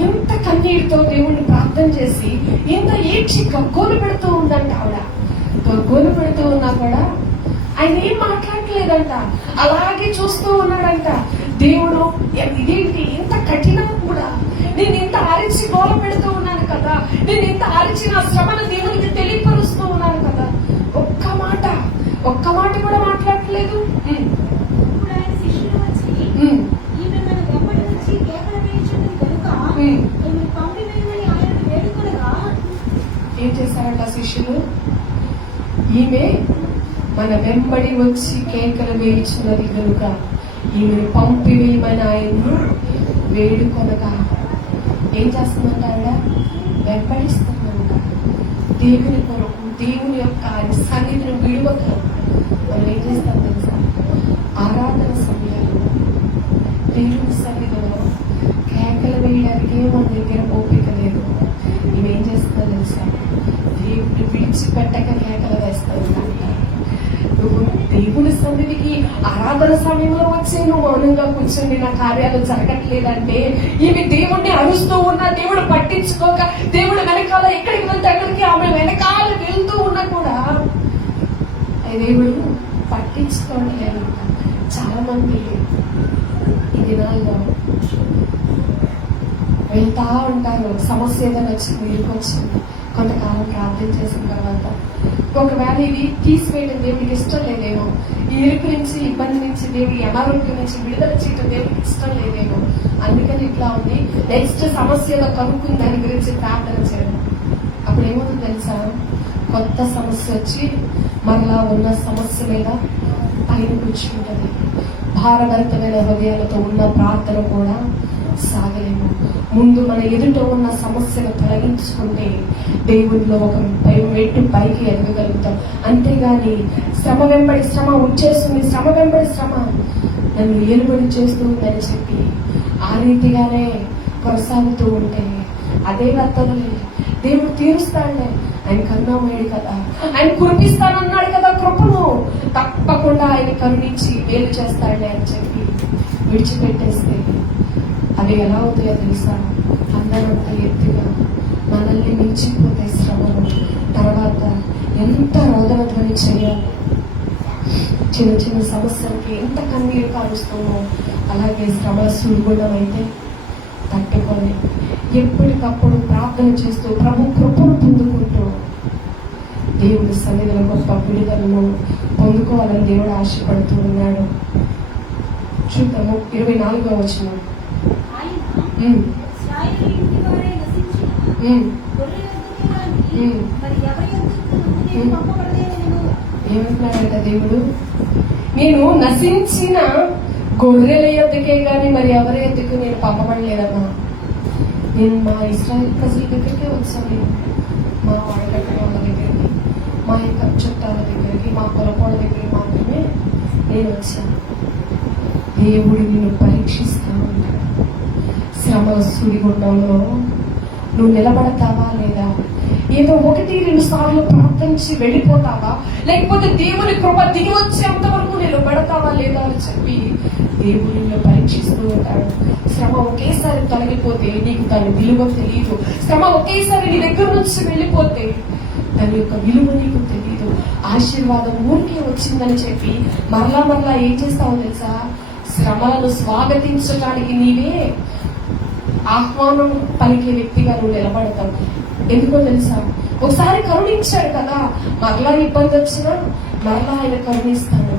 ఎంత కన్నీటితో దేవుణ్ణి ప్రార్థన చేసి ఎంత ఏడ్చి గగ్గోలు పెడుతూ ఉందంట ఆవిడ. గగ్గోలు పెడుతూ ఉన్నా కూడా ఆయన ఏం మాట్లాడలేదంట, అలాగే చూస్తూ ఉన్నాడంట. దేవుడు ఇదేంటి ఇంత కఠినం కూడా, నేను ఇంత అరిచి గోల పెడుతూ ఉన్నాను కదా, నేను ఇంత అరిచి నా శ్రమను దేవునికి తెలియపరుస్తూ ఉన్నాను కదా, ఒక్క మాట కూడా మాట్లాడలేదు. ఏం చేశారంట శిష్యులు? ఈమె మన వెంబడి వచ్చి కేకలు వేయించున్నది కనుక ఈమెను పంపివేయమని ఆయన్ను వేడుకొనగా ఏం చేస్తుందంట? ఆవిడ వెంబడిస్తుందంట. దేవుని కొరకు, దేవుని యొక్క ఆయన సన్నిధిని విడువక మనం ఏం చేస్తాం తెలుసా? ఆరాధన సమయంలో దేవుని సన్నిధిలో కేకలు వేయడానికి మన దగ్గర ఓపిక లేదు. ఇవేం చేస్తా తెలుసా? దేవుడిని విడిచిపెట్టక కేకలు వేస్తావు. నువ్వు దేవుని సన్నిధికి ఆరాధన సమయంలో వచ్చి నువ్వు మౌనంగా కూర్చొని నా కార్యాలు జరగట్లేదంటే ఇవి దేవుణ్ణి అరుస్తూ ఉన్నా, దేవుడు పట్టించుకోక, దేవుడు వెనకాల ఎక్కడికి వెళ్తే అక్కడికి ఆమె వెనకాల వెళ్తూ ఉన్నా కూడా దేవుడు పట్టించుకోవట్లేదు. చాలా మంది ఈ దినాల్లో వెళ్తా ఉంటారు. సమస్య ఏదైనా వచ్చింది, ఇరుకు వచ్చింది, కొంతకాలం ప్రార్థన చేసిన తర్వాత ఒకవేళ ఇది తీసివేయడం దేవుడికి ఇష్టం లేదేమో, ఈ ఇరుకు నుంచి, ఇబ్బంది నుంచి, దేవుడి అనారోగ్యం నుంచి విడుదల చేయడం దేవుడికి ఇష్టం లేదేమో, అందుకని ఇట్లా ఉంది. నెక్స్ట్ సమస్యలో కనుక్కుని దాని గురించి ప్రార్థన చేయడం. అప్పుడు ఏమవుతుంది తెలుసా? కొత్త సమస్య వచ్చి మరలా ఉన్న సమస్య మీద పైన కూర్చుంటుంది. భారభరితమైన హృదయాలతో ఉన్న ప్రార్థన కూడా సాగలేము. ముందు మన ఎదుట ఉన్న సమస్యను తొలగించుకుంటే దేవుడిలో ఒక మెట్టు పైకి ఎదగగలుగుతాం. అంతేగాని శ్రమ వెంబడి శ్రమ వచ్చేస్తుంది, శ్రమ వెంబడి శ్రమ నన్ను ఏలుబడి చేస్తుందని చెప్పి ఆ రీతిగానే కొనసాగుతూ ఉంటే అదే వద్దలే. దేవుడు తీరుస్తాడే, ఆయన కరుణామయుడు కదా, ఆయన కురిపిస్తానన్నాడు కదా కృపను, తప్పకుండా ఆయన కరుణించి మేలు చేస్తాడే అని చెప్పి విడిచిపెట్టేస్తే అది ఎలా అవుతాయో తెలుసా? అందరంత ఎత్తుగా మనల్ని మించిపోతే శ్రమలు తర్వాత ఎంత రోదన ధ్వని చేయాలి. చిన్న చిన్న సమస్యలకి ఎంత కన్నీరు కారుస్తామో అలాగే శ్రమల సుడిగుండం అయితే తట్టుకొని ఎప్పటికప్పుడు ప్రార్థన చేస్తూ ప్రభు కృపను పొందుకుంటూ దేవుడి సన్నిధిలో గొప్ప విడుదలను పొందుకోవాలని దేవుడు ఆశపడుతూ ఉన్నాడు. చూద్దాము 24వ వచనం. ఏమంటున్నాడంట దేవుడు? నేను నశించిన గొర్రెల యొద్దకే గాని మరి ఎవరి యొద్దకు నేను పంపబడలేదమ్మా. నేను మా ఇశ్రాయేలు ప్రజల దగ్గరికే వచ్చాను. మా వాడకట్టిన వాళ్ళ దగ్గరికి, మా యొక్క చుట్టాల దగ్గరికి, మా పొలపోళ్ళ దగ్గరికి మాత్రమే నేను వచ్చాను. దేవుడు నిన్ను పరీక్షిస్తా ఉంటాడు. శ్రమల సుడిగుండంలో నువ్వు నిలబడతావా లేదా? ఏదో 1-2 సార్లు ప్రార్థించి వెళ్ళిపోతావా, లేకపోతే దేవుని కృప దిగి వచ్చేంత వరకు నిలబడతావా లేదా అని చెప్పి దేవుడు నిన్ను పరీక్షిస్తూ ఉంటాడు. శ్రమ ఒకేసారి తొలగిపోతే నీకు దాని విలువ తెలియదు. శ్రమ ఒకేసారి నీ దగ్గర నుంచి వెళ్ళిపోతే దాని యొక్క విలువ నీకు తెలియదు. ఆశీర్వాదం ఊరికే వచ్చిందని చెప్పి మరలా ఏం చేస్తావో తెలుసా? శ్రమలను స్వాగతించడానికి నీవే ఆహ్వానం పలికే వ్యక్తిగా నువ్వు నిలబడతావు. ఎందుకో తెలుసా? ఒకసారి కరుణించాడు కదా, మరలా ఇబ్బంది వచ్చినా మరలా ఆయన కరుణిస్తాడు.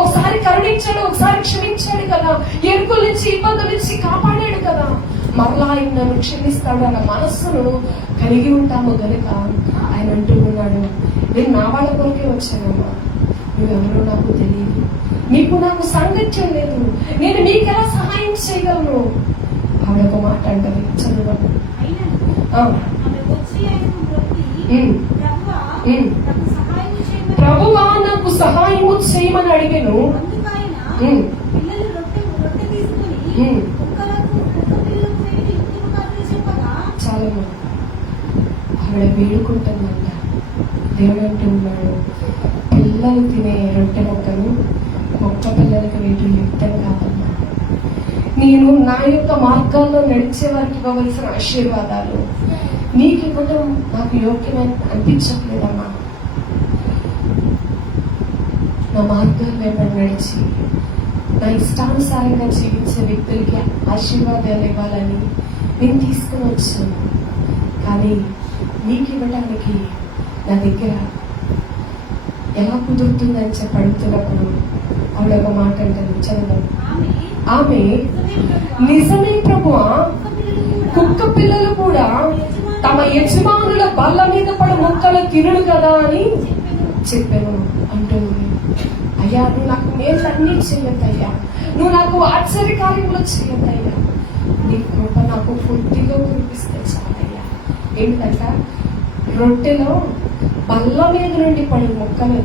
ఒకసారి కరుణించాడు, ఒకసారి క్షమించాడు కదా, ఎరుకుల నుంచి ఇబ్బందుల నుంచి కాపాడాడు కదా, మరలా ఆయన నన్ను క్షమిస్తాడు అన్న మనస్సును కలిగి ఉంటాము కనుక ఆయన అంటూ ఉన్నాడు, నేను నా వాళ్ళ కొరకే వచ్చానమ్మా, నువ్వెవరో నాకు తెలియదు, నీకు నాకు సాంగత్యం లేదు, నేను మీకెలా సహాయం చేయగలను. ఆవిడ ఒక మాట అంటది, చదువు. ప్రభువా నాకు సహాయము చేయమని అడిగాను. చాలా ఆవిడ వేడుకుంటుందంట. దేవుడు అంటూ ఉన్నాడు, పిల్లలు తినే రొట్టె మొక్కలు గొప్ప పిల్లలకి వేటు యుక్తం కాదమ్మా. నేను నా యొక్క మార్గాల్లో నడిచే వారికి ఇవ్వవలసిన ఆశీర్వాదాలు నీకు ఇవ్వడం నాకు యోగ్యమైన అనిపించట్లేదమ్మా. నా మార్గం వెంబడి నడిచి నా ఇష్టానుసారంగా జీవించే వ్యక్తులకి ఆశీర్వాదాలు ఇవ్వాలని నేను తీసుకుని వచ్చాను. కానీ మీకు ఇవ్వడానికి నా దగ్గర ఎలా కుదురుతుందని చెప్పి అడుగుతున్నప్పుడు ఆవిడ ఒక మాట అంటారు, చదువు. ఆమె నిజమే ప్రభువా, కుక్క పిల్లలు కూడా తమ యజమానుల బల్ల మీద పడి ముక్కలు తినడు కదా అని చెప్పాను అంటుంది. అయ్యా, నువ్వు నాకు మేలన్నీ చెయ్యొద్దయ్యా, నువ్వు నాకు ఆశ్చర్యకార్యములు చెయ్యొద్దయ్యా, నీ కృప నాకు పూర్తిగా కురిపిస్తే చాలయ్యా. ఏంటంట, రొట్టెలో బల్ల మీద నుండి పడి ముక్కలు,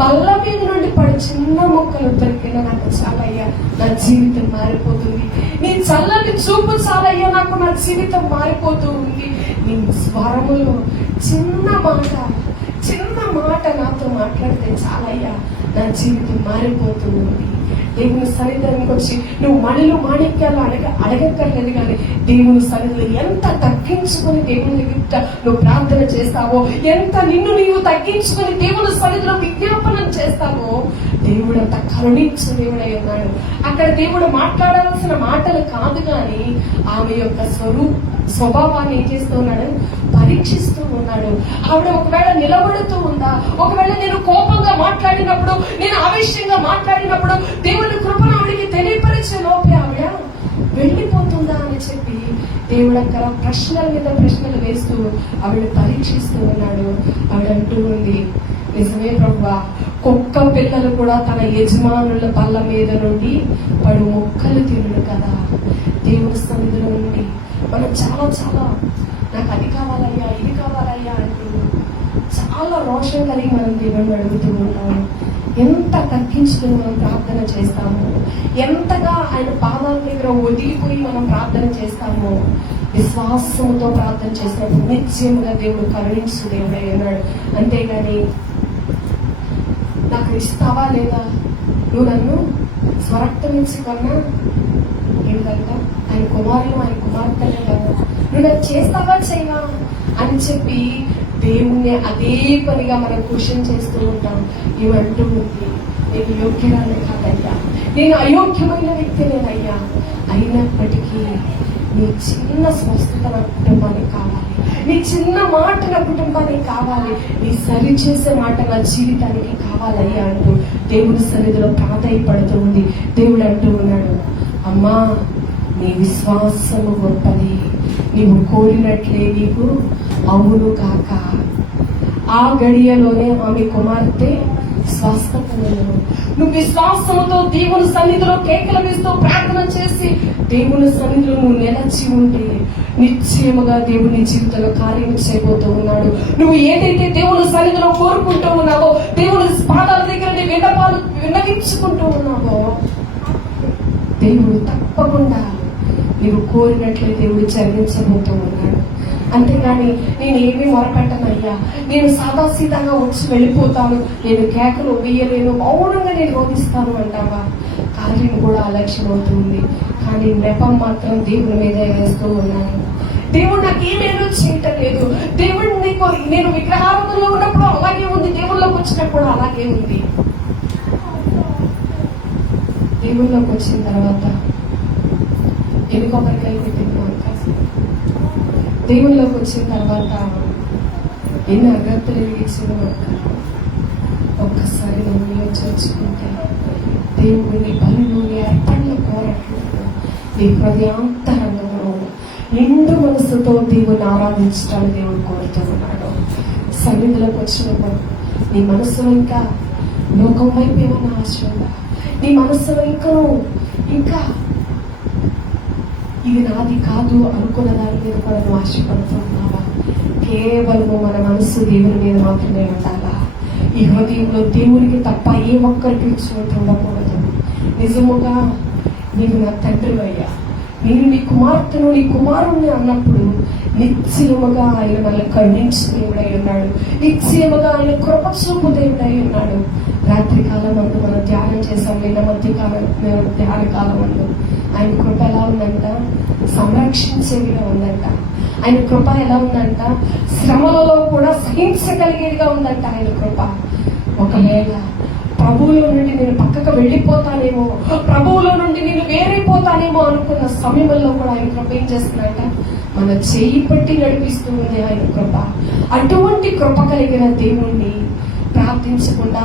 బల్ల మీద నుండి పడి చిన్న మొక్కలు దొరికిన నాకు చాలయ్యా, నా జీవితం మారిపోతుంది. నీ చల్లని చూపు చాలయ్యా, నాకు నా జీవితం మారిపోతూ ఉంది. నీ స్వరములో చిన్న మాట నాతో మాట్లాడితే చాలయ్యా, నా జీవితం మారిపోతూ ఉంది. దేవుని సన్నిధానికి వచ్చి నువ్వు మణిలు మాణిక్యాలు అడగక్కర్లేదు, కానీ దేవుని సన్నిధిలో ఎంత తగ్గించుకొని దేవుని దగ్గర నువ్వు ప్రార్థన చేస్తావో, ఎంత నిన్ను నీవు తగ్గించుకొని దేవుని సన్నిధిలో విజ్ఞాపనం చేస్తావో, దేవుడు అంత కరుణించు దేవుడై ఉన్నాడు. అక్కడ దేవుడు మాట్లాడాల్సిన మాటలు కాదు, కానీ ఆమె యొక్క స్వభావాన్ని ఏం చేస్తూ ఉన్నాడు, పరీక్షిస్తూ ఉన్నాడు. ఆవిడ ఒకవేళ నిలబడుతూ ఉందా, ఒకవేళ నేను కోపంగా మాట్లాడినప్పుడు, నేను ఆవేశంగా మాట్లాడినప్పుడు దేవుని కృపను ఆవిడికి తెలియపరిచే లోపే ఆవిడ వెళ్ళిపోతుందా అని చెప్పి దేవుడు అక్కడ ప్రశ్నల మీద ప్రశ్నలు వేస్తూ ఆవిడ పరీక్షిస్తూ ఉన్నాడు. ఆవిడ అంటూ ఉంది, నిజమే ప్రభువా, కుక్క పిల్లలు కూడా తన యజమానుల బల్ల మీద నుండి పడు మొక్కలు తినడు కదా. దేవుని సన్నిధిలో నుండి మనం చాలా నాకు అది కావాలయ్యా, ఇది కావాలయ్యా అంటూ చాలా రోషం కలిగి మనం దేవుడిని అడుగుతూ ఉంటాము. ఎంత తగ్గించుకుని మనం ప్రార్థన చేస్తాము, ఎంతగా ఆయన పాదాల దగ్గర వదిలిపోయి మనం ప్రార్థన చేస్తామో, విశ్వాసంతో ప్రార్థన చేసినప్పుడు నిశ్చయంగా దేవుడు కరుణించు దేవుడే అన్నాడు. అంతేగాని నాకు ఇస్తావా లేదా, నువ్వు నన్ను స్వరక్తం ఇచ్చి కన్నా ఏంటంట, ఆయన కుమారులు ఆయన కుమార్తెలే కదా, నువ్వు నాకు చేస్తావా చేయవా అని చెప్పి దేవుణ్ణి అదే పనిగా మనం క్వశ్చన్ చేస్తూ ఉంటాం. ఇవంటూ ఉంది, నేను యోగ్యురాలే కాదయ్యా, నేను అయోగ్యమైన వ్యక్తినేనయ్యా, అయినప్పటికీ నీ చిన్న స్వస్థత నా కుటుంబానికి కావాలి, నీ చిన్న మాట నా కుటుంబానికి కావాలి, నీ సరి చేసే మాట నా జీవితానికి కావాలయ్యా అంటూ దేవుని సన్నిధిలో ప్రాధాయపడుతూ ఉంది. దేవుడు అంటూ ఉన్నాడు, అమ్మా నీ విశ్వాసము గొప్పది, నీవు కోరినట్లే నీకు అవును కాక. ఆ గడియలోనే ఆమె కుమార్తె స్వస్థతను. నువ్వు విశ్వాసముతో దేవుని సన్నిధిలో కేకలు వేస్తూ ప్రార్థన చేసి దేవుని సన్నిధిలో నువ్వు నిలచి ఉంటే నిశ్చయముగా దేవుని జీవితంలో కార్యం చేయబోతూ ఉన్నాడు. నువ్వు ఏదైతే దేవుని సన్నిధిలో కోరుకుంటూ ఉన్నావో, దేవుని పాదాల దగ్గర నీ విన్నపాలు విన్నవించుకుంటూ ఉన్నావో, దేవుడు తప్పకుండా నీవు కోరినట్లే దేవుడు జరిగించబోతూ ఉన్నాడు. అంతేగాని నేను ఏమీ మొరపెట్టనయ్యా, నేను సాదాసీదంగా వచ్చి వెళ్ళిపోతాను, నేను కేకలు వేయలేను, మౌనంగా నేను రోధిస్తాను అంటావా, కార్యం కూడా అలక్ష్యం అవుతుంది. కానీ నెపం మాత్రం దేవుని మీద వేస్తూ ఉన్నాను. దేవుడు నాకేమేమో చేయటం లేదు, దేవుడు నీకు నేను విగ్రహారంలో ఉన్నప్పుడు అలాగే ఉంది, దేవుళ్ళలోకి వచ్చినప్పుడు అలాగే ఉంది. దేవుళ్ళలోకి వచ్చిన తర్వాత ఎన్ని కొబ్బరికాయలు పెట్టింది కాదు, దేవుళ్ళలోకి వచ్చిన తర్వాత ఎన్ని అగత్తులు ఇచ్చిన ఒక్కసారి నువ్వు చూసుకుంటే దేవుడిని బలులు అర్పణల కోరట్లు నీ హృదయాంతరంగంలో నిండు మనసుతో దేవుని ఆరాధించడానికి దేవుడు కోరుతూ ఉన్నాడు. సన్నిధిలోకి వచ్చినప్పుడు నీ మనసులో ఇంకా లోకం వైపు ఏమైనా ఆశ ఉందా, నీ మనసులో ఇంకా ఇది నాది కాదు అనుకున్న దాని మీద కూడా నువ్వు ఆశపడుతున్నావా? కేవలము మన మనసు దేవుని మీద మాత్రమే ఉండాలా. ఈ హృదయంలో దేవునికి తప్ప ఏ ఒక్కరికి చోటు ఉండకూడదు. నిజముగా నీవు నా తండ్రి అయ్యా, నేను నీ కుమార్తెను నీ కుమారుణ్ణి అన్నప్పుడు నిశ్చయముగా ఆయన మనల్ని కరుణించు దేవుడై ఉన్నాడు, నిశ్చయముగా ఆయన కృప చూపు దేవుడై ఉన్నాడు. రాత్రి కాలం అందు మనం ధ్యానం చేసాం, నిన్న మధ్య కాలం ధ్యాన కాలం అందు ఆయన కృప ఎలా ఉందంట, సంరక్షించేదిగా ఉందంట. ఆయన కృప ఎలా ఉందంట, శ్రమలలో కూడా సహించగలిగేదిగా ఉందంట ఆయన కృప. ఒకవేళ ప్రభువులో నుండి నేను పక్కకు వెళ్ళిపోతానేమో, ప్రభువులో నుండి నేను వేరైపోతానేమో అనుకున్న సమయంలో కూడా ఆయన కృప ఏం చేస్తున్నాడ, మన చేయి పట్టి నడిపిస్తూ ఉంది ఆయన కృప. అటువంటి కృప కలిగిన దేవుణ్ణి ప్రార్థించకుండా,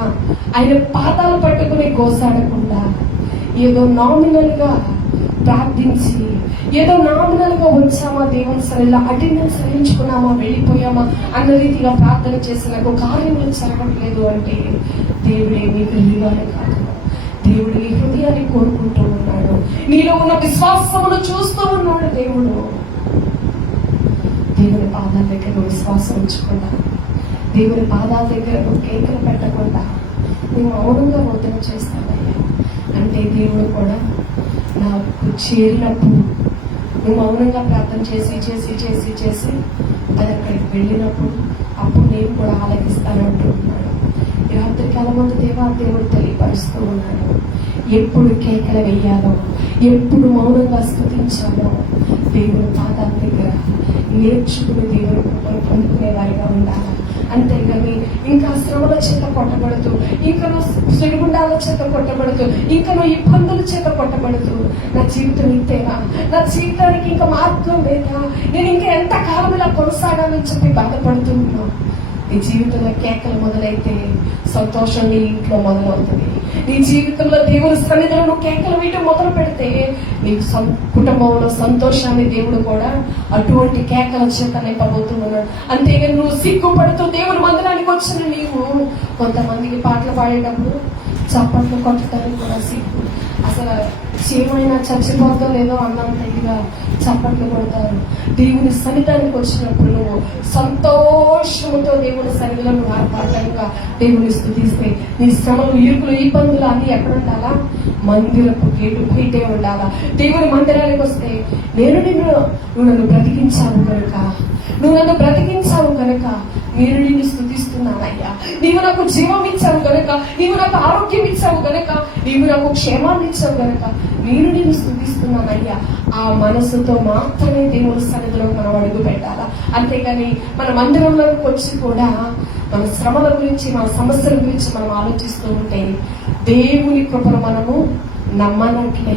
ఆయన పాదాలు పట్టుకుని గోసాడకుండా, ఏదో నామినల్ గా ప్రార్థించి, ఏదో నామినల్ గా వచ్చామా దేవుని సరిలో అటెండెన్స్ సహించుకున్నామా వెళ్ళిపోయామా అన్న రీతిగా ప్రార్థన చేసినకు కార్యములు జరగట్లేదు అంటే దేవుడే మీకు ఇవ్వాలి కాదు, దేవుడు నీ హృదయాన్ని కోరుకుంటూ ఉన్నాడు, నీలో ఉన్న విశ్వాసమును చూస్తూ ఉన్నాడు దేవుడు. దేవుని పాదాల దగ్గర విశ్వాసం ఉంచకుండా, దేవుని పాదాల దగ్గర కేకలు పెట్టకుండా నువ్వు మౌనంగా బోధన చేస్తావయ్యా అంటే దేవుడు కూడా నాకు చేరినప్పుడు నువ్వు మౌనంగా ప్రార్థన చేసి చేసి చేసి చేసి అది అక్కడికి వెళ్ళినప్పుడు అప్పుడు నేను కూడా ఆలకిస్తానంటూ ఉన్నాడు. ఈ రాత్రి కాలమందు దేవుడు తెలియపరుస్తూ ఉన్నాడు, ఎప్పుడు కేకలు వెయ్యాలో, ఎప్పుడు మౌనంగా స్తుతించాలో దేవుని పాదాల దగ్గర నేర్చుకుని దేవుని కృపను పొందుకునే వారిగా ఉండాలి. అంతేగాని ఇంకా శ్రమల చేత కొట్టబడుతూ, ఇంకా సుడిగుండాల చేత కొట్టబడుతూ, ఇంకా ఇబ్బందుల చేత కొట్టబడుతూ నా జీవితం ఇంతేనా, నా జీవితానికి ఇంకా మార్గం లేదా, నేను ఇంకా ఎంత కాలం ఇలా కొనసాగాలని చెప్పి బాధపడుతూ ఉన్నాను. నీ జీవితంలో కేకలు మొదలైతే సంతోషం నీ ఇంట్లో మొదలవుతుంది. నీ జీవితంలో దేవుని సన్నిధిలో నువ్వు కేకలు వేయటం మొదలు పెడితే నీకు కుటుంబంలో సంతోషాన్ని దేవుడు కూడా అటువంటి కేకల చేత నింపబోతూ ఉన్నాడు. అంతేగాని నువ్వు సిగ్గుపడుతూ దేవుని మందిరానికి వచ్చిన నీవు కొంతమందికి పాటలు పాడేటప్పుడు చప్పట్లు కొట్టడానికి కూడా సిగ్గు, అసలు చీమైనా చచ్చిపోతా లేదో అన్నంత ఇదిగా చప్పట్లు కొడతారు. దేవుని సన్నిధానికి వచ్చినప్పుడు నువ్వు సంతోషముతో దేవుని సన్నిధిలో నువ్వు ఆర్భాటంగా దేవుని స్తుతిస్తే నీ శ్రమలు, ఇరుకులు, ఇబ్బందులు అన్ని ఎక్కడ ఉండాలా? మందిరపు గేటు బయటే ఉండాలా. దేవుని మందిరానికి వస్తే నువ్వు నన్ను బ్రతికించావు కనుక, నువ్వు నన్ను బ్రతికించావు కనుక నేను నిన్ను స్తుతిస్తున్నానయ్యా, నీవు నాకు జీవం ఇచ్చావు కనుక, నీవు నాకు ఆరోగ్యం ఇచ్చావు కనుక, నీవు నాకు క్షేమాన్ని ఇచ్చావు కనుక నేను నిన్ను స్తుతిస్తున్నానయ్యా. ఆ మనసుతో మాత్రమే దేవుని సన్నిధిలో మనం అడుగు పెట్టాలా. అంతేగాని మన మందిరంలోకి వచ్చి కూడా మన శ్రమల గురించి, మన సమస్యల గురించి మనం ఆలోచిస్తూ ఉంటే దేవుని కృపను మనము నమ్మనట్లే,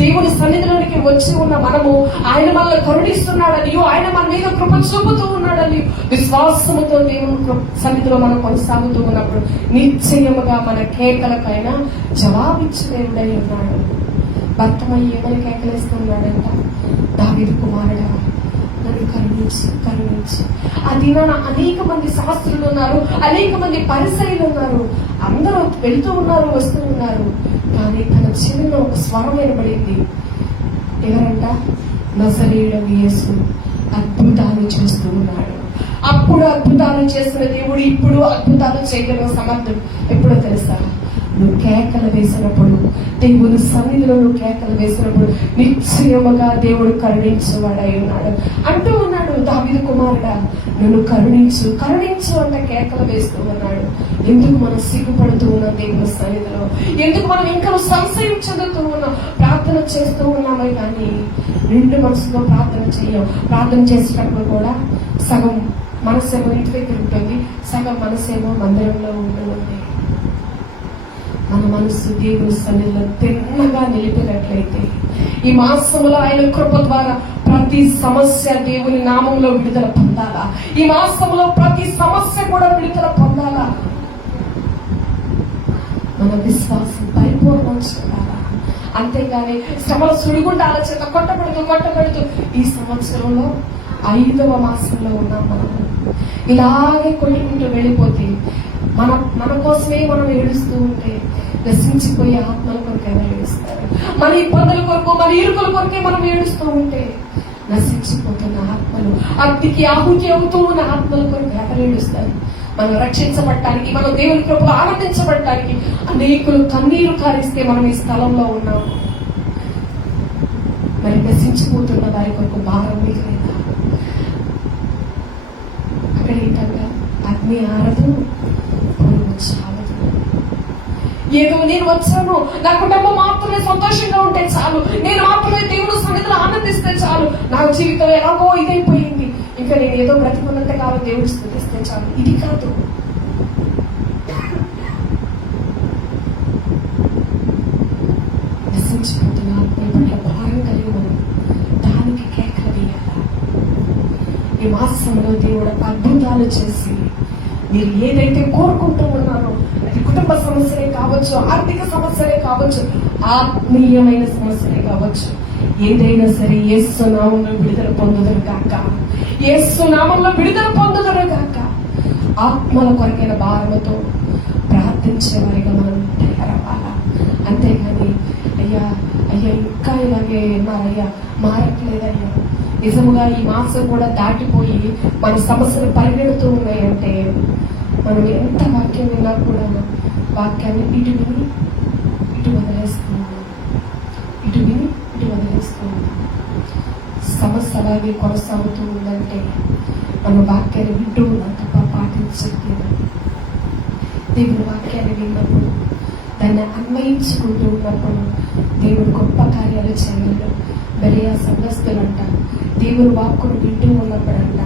దేవుని సన్నిధిలోనికి వచ్చి ఉన్న మనము ఆయన మనల్ని కరుణిస్తున్నాడని, ఆయన మన మీద కృప చూపుతూ ఉన్నాడని విశ్వాసముతో దేవుని సన్నిధిలో మనం కొనసాగుతూ ఉన్నప్పుడు నిశ్చయముగా మన కేకలకైనా జవాబిచ్చు దేవుడై ఉన్నాడు. భర్తమయ్యి ఏమని కేకలేస్తున్నాడంట, దావీదు కుమారుడా నన్ను కరుణించి కరుణించి. ఆ దినాన అనేక మంది శాస్త్రులు ఉన్నారు, అనేక మంది పరిసయ్యులు ఉన్నారు, అందరూ వెళ్తూ ఉన్నారు, వస్తూ ఉన్నారు. కానీ తన చెవిలో ఒక స్వరం వినబడింది. ఎవరంట? నజరేయుడైన యేసు అద్భుతాలు చేస్తూ ఉన్నాడు. అప్పుడు అద్భుతాలు చేసిన దేవుడు ఇప్పుడు అద్భుతాలు చేయగల సమర్థుడు. ఎప్పుడో తెలుసా? నువ్వు కేకలు వేసినప్పుడు, దేవుని సన్నిధిలో నువ్వు కేకలు వేసినప్పుడు నిశ్చయముగా దేవుడు కరుణించేవాడై ఉన్నాడు. అంటూ ఉన్నాడు, దావీదు కుమారుడా నన్ను కరుణించు కరుణించు అంటే కేకలు వేస్తూ ఉన్నాడు. ఎందుకు మనం సిగ్గుపడుతూ ఉన్నాం దేవుని సన్నిధిలో? ఎందుకు మనం ఇంకా సంశయం చెందుతూ ఉన్నాం? ప్రార్థన చేస్తూ ఉన్నామే కానీ రెండు మనసులో ప్రార్థన చేయం. ప్రార్థన చేసేటప్పుడు కూడా సగం మనసేమో ఇంటి దగ్గర ఉంటుంది, సగం మనసేమో మందిరంలో ఉంటుంది. మన మనసు దేవుని సన్నిధిలో తిన్నగా నిలిపినట్లయితే ఈ మాసంలో ఆయన కృప ద్వారా ప్రతి సమస్య దేవుని నామంలో విడుదల పొందాలా. ఈ మాసంలో ప్రతి సమస్య కూడా విడుదల పొందాలా. మన విశ్వాసం పరిపూర్ణం చేయాలా. అంతేగాని శ్రమల సుడిగుండాల చేత కొట్టబడుతూ ఈ సంవత్సరంలో 5వ మాసంలో ఉన్నాం. మనం ఇలాగే కొట్టుకుంటూ వెళ్ళిపోతే మన కోసమే మనం ఏడుస్తూ ఉంటే నశించిపోయే ఆత్మల కొరకు ఎవరు ఏడుస్తారు? మన ఇబ్బందుల కొరకు, మన ఇరుకుల కొరకే మనం ఏడుస్తూ ఉంటే నశించిపోతున్న ఆత్మలు, అగ్నికి ఆహుతి అవుతూ ఉన్న ఆత్మల కొరకు ఎవరు ఏడుస్తారు? మనం రక్షించబడటానికి, మనం దేవుని కృపలో ఆనందించబడటానికి అనేకులు కన్నీరు కారిస్తే మనం ఈ స్థలంలో ఉన్నాము. మరి నశించిపోతున్న వారి కొరకు భారం మీద లేదా? అక్కడ ఏంటంటే అగ్ని ఆరదు, పొరుగు చాలదు. ఏదో నేను వచ్చాను, నా కుటుంబం మాత్రమే సంతోషంగా ఉంటే చాలు, నేను మాత్రమే దేవుడు సన్నిధిలో ఆనందిస్తే చాలు, నా జీవితం ఎలాగో ఇదైపోయింది, ఇంకా నేను ఏదో బ్రతికున్నంత కాలం దేవుడు స్తుతిస్తే చాలు. ఇది కాదు. నశించిపోతున్న ఆత్మీయ భారం కలిగి మనం దానికి కేకలు వేయాలా? ఈ మాసంలో దేవుడు అద్భుతాలు చేసి మీరు ఏదైతే కోరుకుంటూ ఉన్నారో, అది కుటుంబ సమస్యలే కావచ్చు, ఆర్థిక సమస్యలే కావచ్చు, ఆత్మీయమైన సమస్యలే కావచ్చు, ఏదైనా సరే యేసు నామములో విడుదల పొందుదురు గాక, యేసు నామములో విడుదల పొందుదురు గాక. ఆత్మల కొరకైన భారముతో ప్రార్థించే వారిగా మనం తయారవ్వాలా. అంతేగాని అయ్యా అయ్యా ఇంకా ఇలాగే ఉన్నారయ్యా, మారట్లేదయ్యా, నిజముగా ఈ మాసం కూడా దాటిపోయి మన సమస్యలు పరిగెడుతూ ఉన్నాయంటే మనం ఎంత వాక్యం విన్నా కూడా వాక్యాన్ని ఇటు విని ఇటు వదిలేస్తున్నాము, ఇటు విని ఇటు వదిలేస్తున్నాము. సమస్య అలాగే కొనసాగుతూ ఉందంటే మనం వాక్యాన్ని వింటూ ఉన్నాం తప్ప పాటించట్లేదు. దేవుని వాక్యాన్ని విన్నప్పుడు దాన్ని అన్వయించుకుంటూ ఉన్నప్పుడు దేవుడు గొప్ప కార్యాలు చేయగలడు. బెలియా సంఘస్థులంట దేవుని వాక్కును వింటూ ఉన్నప్పుడంట,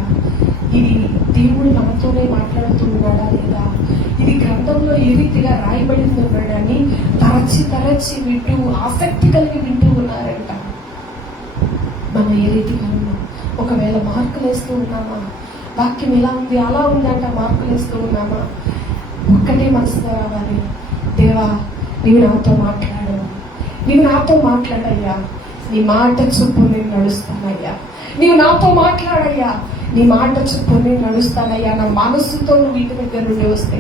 ఇది దేవుడు మనతోనే మాట్లాడుతూ ఉన్నాడా లేదా, ఇది గ్రంథంలో ఏ రీతిగా రాయబడింది ఉన్నాడని తరచి వింటూ ఆసక్తి కలిగి వింటూ ఉన్నారంట. మనం ఏ రీతిగా ఉన్నాం? ఒకవేళ మార్కులు వేస్తూ ఉన్నామా? వాక్యం ఎలా ఉంది అలా ఉందంట మార్కులు వేస్తూ ఉన్నామా? ఒక్కటే మనసులో రావాలి, దేవా నీవు నాతో మాట్లాడు, నీవు నాతో మాట్లాడయ్యా, నీ మాట చొప్పు నేను నడుస్తానయ్యా, నీవు నాతో మాట్లాడయ్యా, నీ మాట చొప్పు నేను నడుస్తానయ్యా. నా మనస్సుతో నువ్వు ఇంటి దగ్గర నుండి వస్తే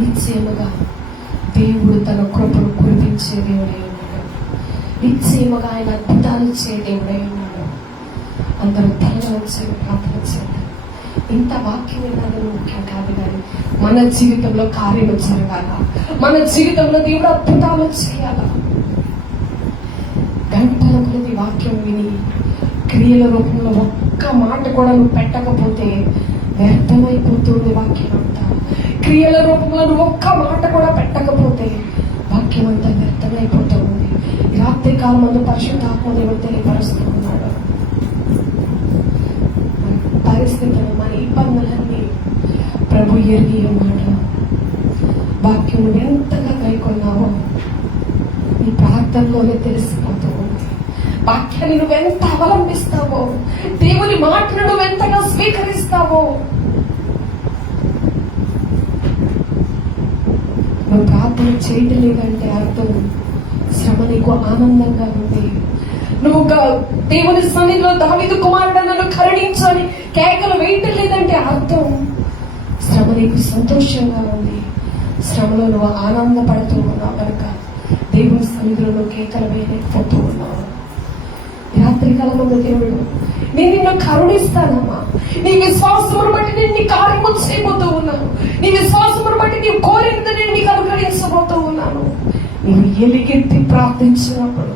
నిశ్చయముగా దేవుడు తన కృపను కురిపించే దేవుడై ఉన్నాడు. నిశ్చయముగా ఆయన అద్భుతాలు ఇచ్చే దేవుడై ఉన్నాడు. అందరూ తల వచ్చి ప్రార్థన చేయాలి. ఇంత వాక్యం వినాలి ముఖ్యం కాదు, కానీ మన జీవితంలో కార్యం జరగాల, మన జీవితంలో దేవుడు అద్భుతాలు చేయాల. గంటల కొద్ది వాక్యం విని క్రియల రూపంలో ఒక్క మాట కూడా నువ్వు పెట్టకపోతే వ్యర్థమైపోతుంది వాక్యం అంతా. క్రియల రూపంలో నువ్వు ఒక్క మాట కూడా పెట్టకపోతే వాక్యం అంతా వ్యర్థమైపోతూ ఉంది. రాత్రి కాలం మందు పరిశుద్ధాత్మ దేవుడు తెలియపరుస్తూ ఉన్నాడు. పరిస్థితులు, మన ఇబ్బందులన్నీ ప్రభు ఎరిగి ఉన్నాడు. వాక్యం ఎంతగా కైకొన్నావో నీ ప్రార్థనలోనే తెలిసిపోతూ ఉంది. వాక్యాన్ని నువ్వెంత అవలంబిస్తావో, దేవుని మాటను నువ్వెంతగా స్వీకరిస్తావో. నువ్వు ప్రార్థన చేయటం లేదంటే అర్థం శ్రమ నీకు ఆనందంగా ఉంది. నువ్వు దేవుని సన్నిధిలో దావీదు కుమారుడు నన్ను కరుణించాలి కేకలు వేయటం లేదంటే అర్థం శ్రమ నీకు సంతోషంగా ఉంది. శ్రమలో నువ్వు ఆనందపడుతూ ఉన్నావు కనుక దేవుని సన్నిధిలో నువ్వు కేకలు వేయలేకపోతూ ఉన్నావు. రాత్రి కాలంలో దేవుడు నేను నిన్ను కరుణిస్తానమ్మా, నీ విశ్వాసమును బట్టి నేను నీ కార్యము చేయబోతూ ఉన్నాను, నీ విశ్వాసమును బట్టి నీవు కోరినది నేను నీకు అనుగ్రహించబోతూ ఉన్నాను. నీవు ఎలుగెత్తి ప్రార్థించినప్పుడు,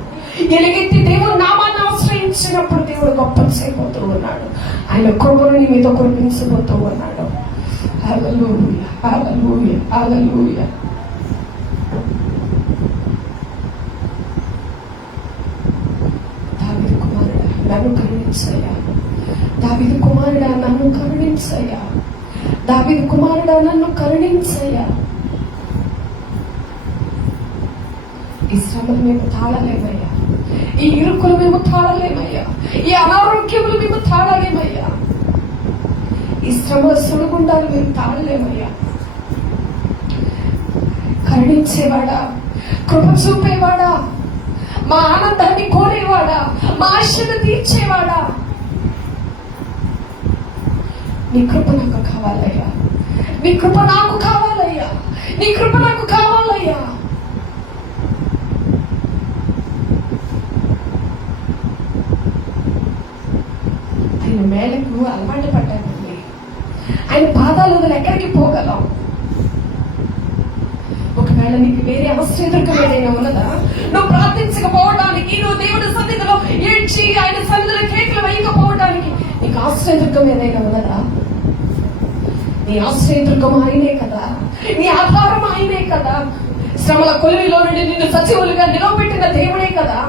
ఎలుగెత్తి దేవుడు నామాన్ని ఆశ్రయించినప్పుడు దేవుడు గొప్ప చేయబోతూ ఉన్నాడు. ఆయన కృపను నీ మీద కురిపించబోతూ ఉన్నాడు. హల్లెలూయా, హల్లెలూయా, హల్లెలూయా. దావీదు కుమారుడా నన్ను కరుణించయ్యా, దావీదు కుమారుడా నన్ను కరుణించయ్యా, దావీదు కుమారుడా నన్ను కరుణించయ్యా. ఈ శ్రమలు మేము తాళలేమయ్యా, ఈ ఇరుకులు మేము తాళలేమయ్యా, ఈ అనారోగ్యములు మేము తాళలేమయ్యా, ఈ శ్రమ సులుగుండాలు మేము తాళలేమయ్యా. కరుణించేవాడా, కృప చూపేవాడా, మా ఆనందాన్ని కోరేవాడా, మా ఆశను తీర్చేవాడా, నీ కృప నాకు కావాలయ్యా, నీ కృప నాకు కావాలయ్యా, నీ కృప నాకు కావాలయ్యా. ఆయన మేలకు అలవాటు పడ్డానండి. ఆయన పాదాలు వదిలి ఎక్కడికి పోగలం? ఒకవేళ నీకు వేరే అవసరం ఏదైనా ఉన్నదా? నువ్వు ప్రార్థించకపోవడానికి, నువ్వు దేవుడి సన్నిధిలో ఏడ్చి ఆయన సన్నిధిలో కేకలు వేయకపోవడానికి నీకు ఆశ్రయదుర్గం ఏదైనా ఉన్నదా? నీ ఆశ్రయదుర్గం ఆయనే కదా, నీ ఆధారం ఆయనే కదా, శ్రమల కొలువిలో నుండి నిన్ను సజీవులుగా నిలవబెట్టిన దేవుడే కదా.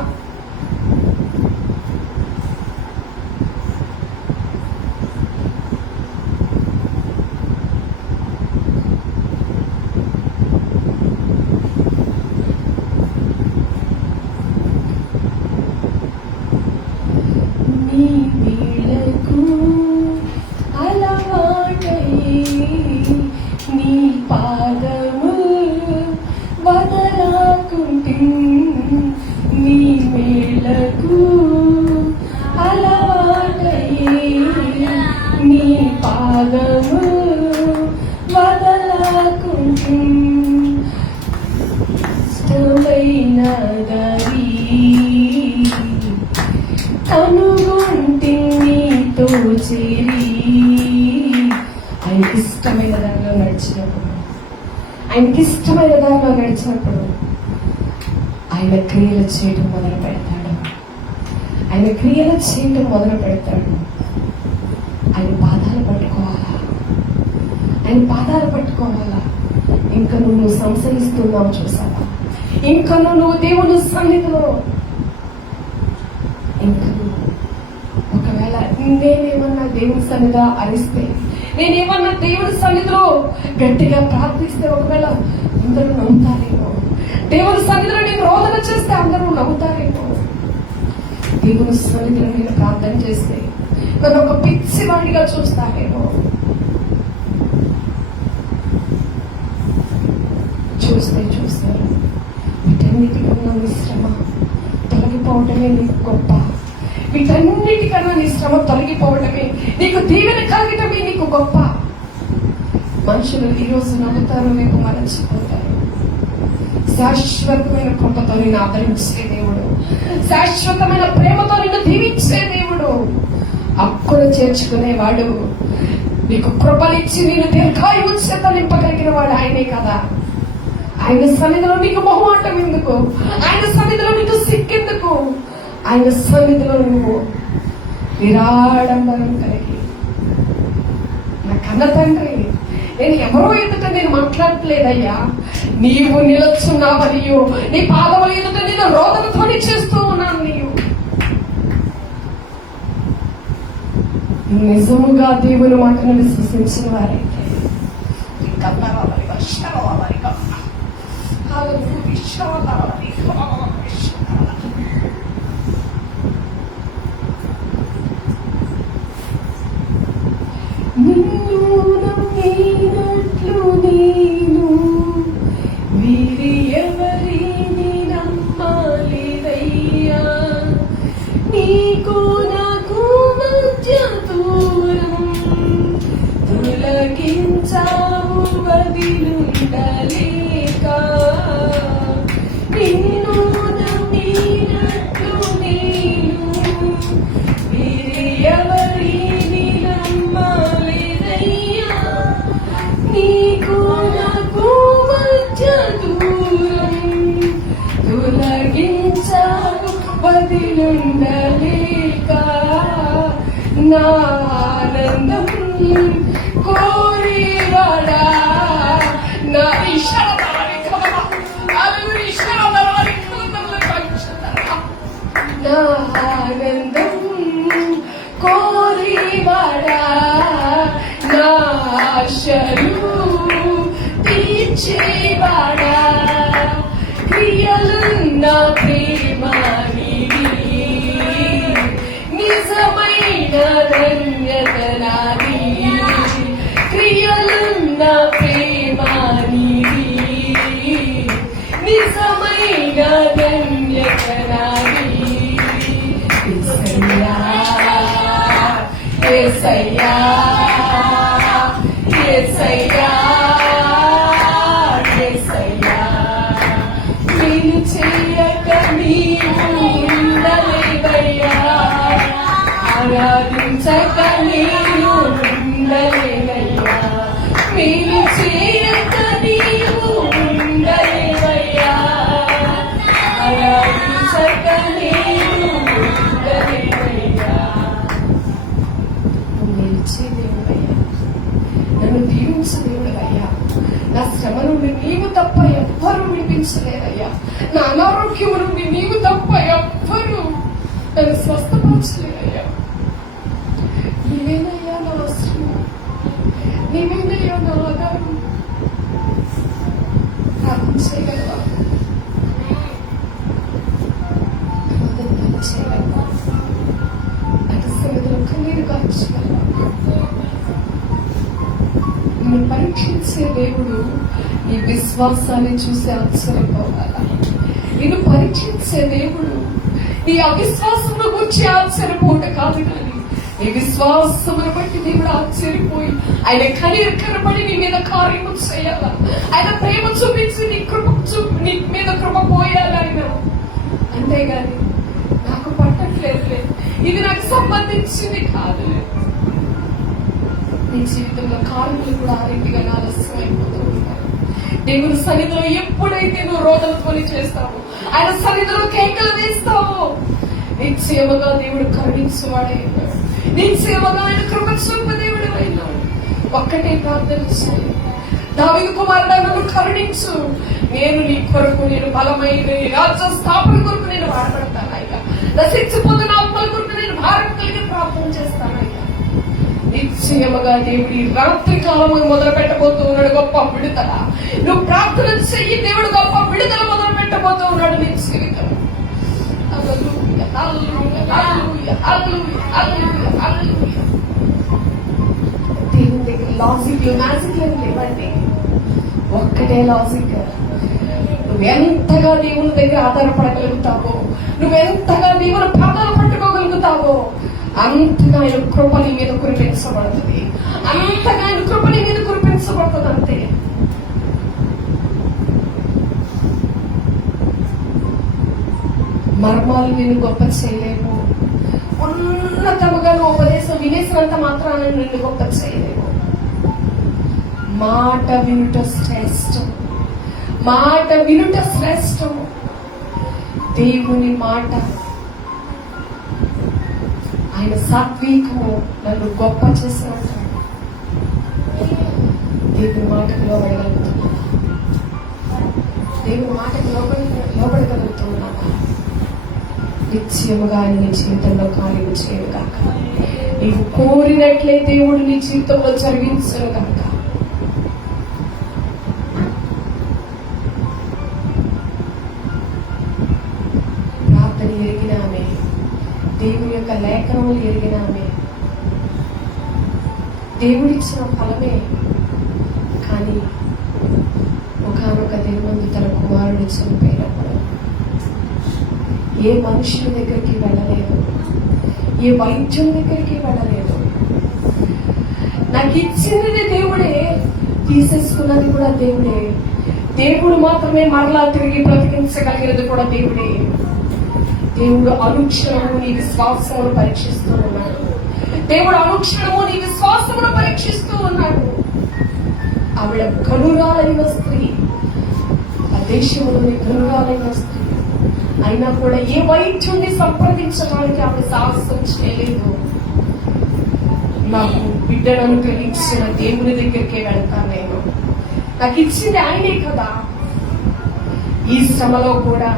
పాదము వదలకుంటు ఇష్టమైన దారి కనుగొంటి నీతో చేరి. ఆయనకి ఇష్టమైన దారిలో నడిచినప్పుడు, ఆయనకి ఇష్టమైన దారిలో నడిచినప్పుడు ఆయన క్రియలు చేయడం మొదలు పెడతాడు. ఆయన క్రియలు చేయడం మొదలు పెడతాడు. ఆయన పాదాలు పట్టుకోవాలా, ఆయన పాదాలు పట్టుకోవాలా. ఇంకా నువ్వు సంశయిస్తున్నావు చూసావా, ఇంకా నువ్వు దేవుని సన్నిధిలో, ఇంకా ఒకవేళ నేనేమన్నా దేవుని సన్నిధిలో అరిస్తే, నేనేమన్నా దేవుని సన్నిధిలో గట్టిగా ప్రార్థిస్తే ఒకవేళ అందరూ నమ్ముతారేమో, దేవుని సన్నిధిలో నేను రోదన చేస్తే అందరూ నవ్వుతారేమో, దేవుని సన్నిధిలో నేను ప్రార్థన చేస్తే నన్ను ఒక పిచ్చివాడిగా చూస్తారేమో. చూస్తారు. వీటన్నిటికన్నా నీ శ్రమ తొలగిపోవటమే నీకు గొప్ప. వీటన్నిటికన్నా నీ శ్రమ తొలగిపోవటమే నీకు దీవెన కలగటమే నీకు గొప్ప. మనుషులు ఈరోజు నమ్ముతారు, రేపు మరచిపోతారు. శాశ్వతమైన కృపతో నిన్ను ఆదరించే దేవుడు, శాశ్వతమైన ప్రేమతో నిన్ను దీవించే దేవుడు, హక్కును చేర్చుకునేవాడు, నీకు కృపనిచ్చి నేను దీర్ఘాయువు చేత నింపగలిగిన వాడు ఆయనే కదా. ఆయన సన్నిధిలో నీకు మొహమాటం ఎందుకు? ఆయన సన్నిధిలో నీకు సిక్కెందుకు? ఆయన సన్నిధిలో నువ్వు నిరాడంబరం కలిగి, నా కన్న తండ్రి, నేను ఎవరో ఎదుట నేను మాట్లాడట్లేదయ్యా, నీవు నిలుచున్నావనియు నీ పాదముల ఎదుట నేను రోదన ధ్వని చేస్తూ ఉన్నాను. నీవు నిజముగా దేవుని మాటను విశ్వసించిన వారైతే నిన్ను నమ్మినట్లు నేను వీరి ఎవరిని నమ్మాలిదయ్యా, నీకు నాకు మధ్య దూరం తొలగించావు వదిలుండలేక. నిన్ను నమ్మినట్లు నేను వీరి ఎవరిని నమ్మాలిదయ్యా, నీకు నాకు మధ్య దూరం తొలగించావు వదిలుండలేక. నా ఆనందం కోరివాడా, నా నా ఆనందం కోరివాడా, నా ఆశలు తీర్చేవాడా, క్రియలున్న ప్రేమానిది, నిజమైన ధన్యత నాది, క్రియలున్న ప్రేమానిది, నిజమైన ధన్యత నాది. యేసయ్యా, యేసయ్యా, యేసయ్యా, నేను చెయ్యక నీవు ఉండలేవయ్యా, ఆరాధించక నీవు ఉండలేవయ్యా, నేను చెయ్యక నీవు ఉండలేవయ్యా, ఆరాధించక నీవు ఉండలేవయ్యా. నన్ను దీవించు దేవుడయ్యా, నా శ్రమ నుండి నీవు తప్ప ఎవ్వరూ వినిపించలేదయ్యా, నా అనారోగ్యం నుండి నీవు తప్ప ఎవ్వరూ నన్ను స్వస్థపరచలేదయ్యా. నీవేనయ్యా నా ఆశ్రయం, నీవేనయ్యా నా ఆధారం. ప్రార్థన చేయగలవా? చేయగలవా? అటు సన్నిధిలో కన్నీరు కార్చగలవా? నిన్ను పరీక్షించే దేవుడు నీ విశ్వాసాన్ని చూసి ఆశ్చర్యపోవాలా. నిన్ను పరీక్షించే దేవుడు నీ అవిశ్వాసమును గురించి ఆశ్చర్యపోవట కాదు, కానీ నీ విశ్వాసమును బట్టి నీ దేవుడు ఆశ్చర్యపోయి ఆయన కనికరపడి నీ మీద కార్యము చేయాలా, ఆయన ప్రేమ చూపించి నీ మీద కృప పోయాలి ఆయన. అంతేగాని నాకు పట్టట్లేదు, ఇది నాకు సంబంధించింది కాదు. నీ జీవితంలో కార్యములు కూడా ఆ రీతిగా ఆలస్యం అయిపోతూ ఉంటాయి. దేవుని సన్నిధిలో ఎప్పుడైతే నువ్వు రోదలతోని చేస్తావో, ఆయన సన్నిధిలో కేకలు వేస్తావో, నిశ్చయముగా దేవుడు కరుణించేవాడే ఉన్నాడు. నిశ్చయముగా ఆయన కృప చూపు దేవుడు అయినాడు. ఒక్కటే ప్రార్థన చేయి, దావీదు కుమారుడా నన్ను కరుణించు, నేను నీ కొరకు, నేను బలమైన రాజ్య స్థాపన కొరకు నేను వాడబడతాను అయ్యా. నశించిపోతున్న ఆత్మల కొరకు నేను భారం కలిగి ప్రార్థన చేస్తాను అయ్యా. నిశ్చయముగా దేవుడి రాత్రి కాలం మొదలు పెట్టబోతూ ఉన్నాడు గొప్ప విడుదల. నువ్వు ప్రార్థన చెయ్యి, దేవుడు గొప్ప విడుదల మొదలు పెట్టబోతూ ఉన్నాడు నీ జీవితం. దేవుని దగ్గర లాజిక్ మ్యాజిక్ ఏం లేవండి, ఒక్కటే లాజిక్. నువ్వెంతగా దేవుని దగ్గర ఆధారపడగలుగుతావో, నువ్వెంతగా దేవుని పాదాలు పట్టుకోగలుగుతావో, అంతగా ఆయన కృప నీ మీద కురిపించబడుతుంది, అంతగా ఆయన కృప నీ మీద కురిపించబడుతుంది. అంతే. మర్మాలు నేను గొప్ప చేయలేము, ఉన్నతముగా నువ్వు ఉపదేశం వినేసినంత మాత్రాన నిన్ను గొప్ప చేయలేము. మాట వినుట శ్రేష్టం, మాట వినుట శ్రేష్టం. దేవుని మాట, ఆయన సాత్వికము నన్ను గొప్ప చేసినట్టు. దేవుని మాటకు లోబడగలుగుతున్నా, దేవుని మాటకు లోబడగలుగుతున్నా. నిశ్చయముగా ఆయన నీ జీవితంలో కార్యము చేయగాక, నీవు కోరినట్లే దేవుడు నీ జీవితంలో జరిగించగాక. ప్రార్థన ఎరిగిన ఆమె, దేవుని యొక్క లేఖనములు ఎరిగిన ఆమె, దేవుడిచ్చిన ఫలమే. కానీ ఒకనొక దినమందు తన కుమారుడు చనిపోయినప్పుడు ఏ మనుషుల దగ్గరికి వెళ్ళలేదు, ఏ వైద్యం దగ్గరికి వెళ్ళలేదు. నాకు ఇచ్చినది దేవుడే, తీసేసుకున్నది కూడా దేవుడే. దేవుడు మాత్రమే మరలా తిరిగి బ్రతికించగలిగినది కూడా దేవుడే. దేవుడు అనుక్షణము నీ విశ్వాసమును పరీక్షిస్తూ ఉన్నాడు. దేవుడు అనుక్షణము నీ విశ్వాసమును పరీక్షిస్తూ ఉన్నాడు. ఆవిడ కనురాలైన స్త్రీ, ఆ దేశంలోని కనురాలైన స్త్రీ అయినా కూడా ఏ వైద్యుని సంప్రదించడానికి ఆవిడ సాహసం చేయలేదు. నాకు బిడ్డను అనుగ్రహించిన దేవుని దగ్గరికే వెళ్తాను, నేను నాకు ఇచ్చింది ఆయనే కదా. ఈ శ్రమలో కూడా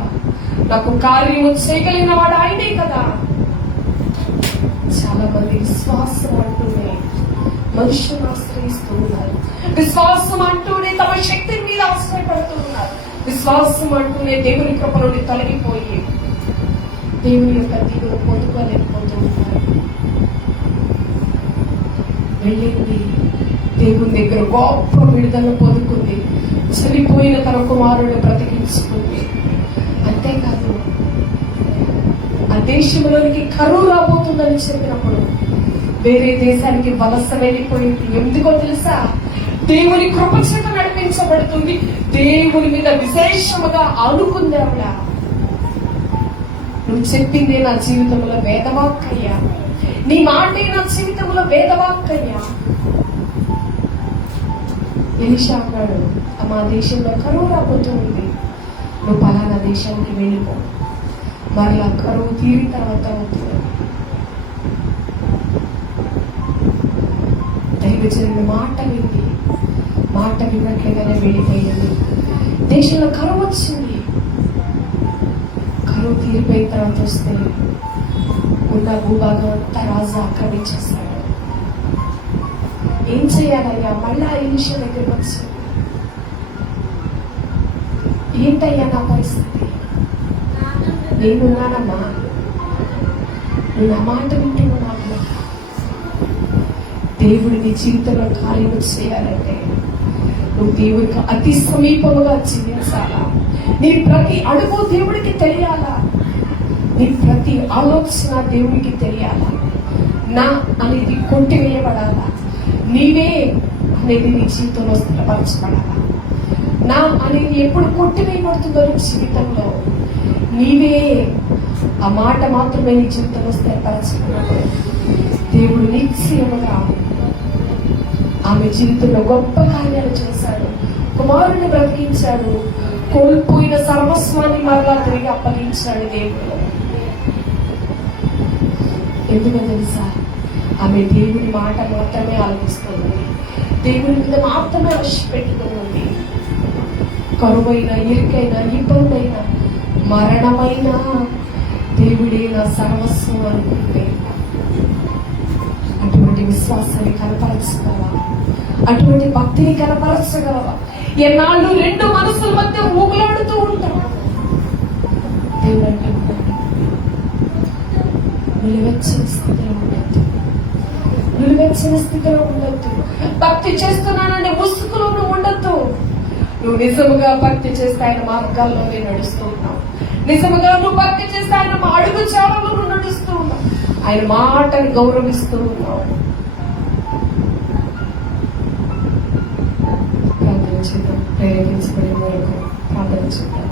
నాకు కార్యము చేయగలిగిన వాడు ఆయనే కదా. చాలా మంది విశ్వాసం అంటూనే మనుషులను ఆశ్రయిస్తూ ఉన్నారు, విశ్వాసం అంటూనే తమ శక్తి మీద ఆశ్రయపడుతూ ఉన్నారు, విశ్వాసం అంటూనే దేవుని కృప నుండి తొలగిపోయి దేవుని యొక్క దీవును పొందుకోలేకపోతూ ఉన్నారు. వెళ్ళింది దేవుని దగ్గర గొప్ప విడుదల పొందుకుంది, చనిపోయిన తన కుమారుడు బ్రతికించుకుంది. అంతేకాదు, ఆ దేశంలోనికి కరువు రాబోతుందని చెప్పినప్పుడు వేరే దేశానికి వలస వెళ్ళిపోయింది. ఎందుకో తెలుసా? దేవుని కృప చేత నడిపించబడుతుంది, దేవుని మీద విశేషముగా ఆనుకుంది ఆవిడ. నువ్వు చెప్పిందే నా జీవితంలో వేదవాక్కయ్యా, నీ మాటే నా జీవితంలో వేదవాక్కయ్యా. ఎలీషా అన్నాడు, మా దేశంలో కరువు రాబోతుంది, నువ్వు పలానా దేశానికి వెళ్ళిపో, మరలా కరువు తీరిన తర్వాత అవుతుంది. దైవజనుడు మాట వింది, మాట విన్నట్లుగానే వెళ్ళిపోయింది. దేశంలో కరువు వచ్చింది. కరువు తీరిపోయిన తర్వాత వస్తే ఉన్న భూభాగం అంతా రాజు ఆక్రమించేస్తాడు. ఏం చేయాలయ్యా? మళ్ళా ఎలీషా దగ్గరికి వచ్చింది. ఏంటయ్యా నా పరిస్థితి? నేనున్నానమ్మా, నువ్వు నా మాట వింటున్నావు. దేవుడు నీ జీవితంలో కార్యం చేయాలంటే నువ్వు దేవుడికి అతి సమీపముగా జీవించాలా. నీ ప్రతి అడుగు దేవుడికి తెలియాలా, నీ ప్రతి ఆలోచన దేవుడికి తెలియాలా. నా అనేది కొట్టివేయబడాలా. నీవే అనేది నీ జీవితంలో స్థిరపరచబడాలా. నా అనేది ఎప్పుడు కొట్టివేయబడుతుందో నీ జీవితంలో, నీవే ఆ మాట మాత్రమే నీ జీవితంలో స్థిరపరచబడినప్పుడు దేవుడు నిశ్చయముగా ఆమె జీవితంలో గొప్ప కార్యాలు చేశాడు. కుమారుని బ్రతికించాడు. కోల్పోయిన సర్వస్వాన్ని మరలా తిరిగి అప్పగించాడు దేవుడు. ఎందుకో తెలుసా? ఆమె దేవుని మాట మాత్రమే ఆలోచిస్తుంది. దేవుని మీద మాత్రమే వశి పెట్టుకున్నది. కరువైన, ఇరుకైన, ఇబ్బందైన, మరణమైన దేవుడే నా సర్వస్వం అనుకుంటే అటువంటి విశ్వాసాన్ని కనపరచగలవా? అటువంటి భక్తిని కనపరచగలవా? ఎన్నాళ్ళు రెండు మనసుల మధ్య ఊగులాడుతూ ఉంటాం. దేవుడు అంటున్నాడు, నిలువెచ్చని స్థితిలో ఉండొద్దు, నిలువెచ్చని స్థితిలో ఉండొద్దు. భక్తి చేస్తున్నానని ముసుగులో నువ్వు ఉండొద్దు. నువ్వు నిజముగా భక్తి చేస్తే ఆయన మార్గాల్లోనే నడుస్తూ ఉన్నావు. నిజముగా నువ్వు భక్తి చేస్తే ఆయన మా అడుగు చాలలో నువ్వు నడుస్తూ ఉన్నావు. ఆయన మాటని గౌరవిస్తూ ఉన్నావు. ప్రార్థన చేద్దాం. ప్రేరేపించబడి వరకు ప్రార్థన చేద్దాం.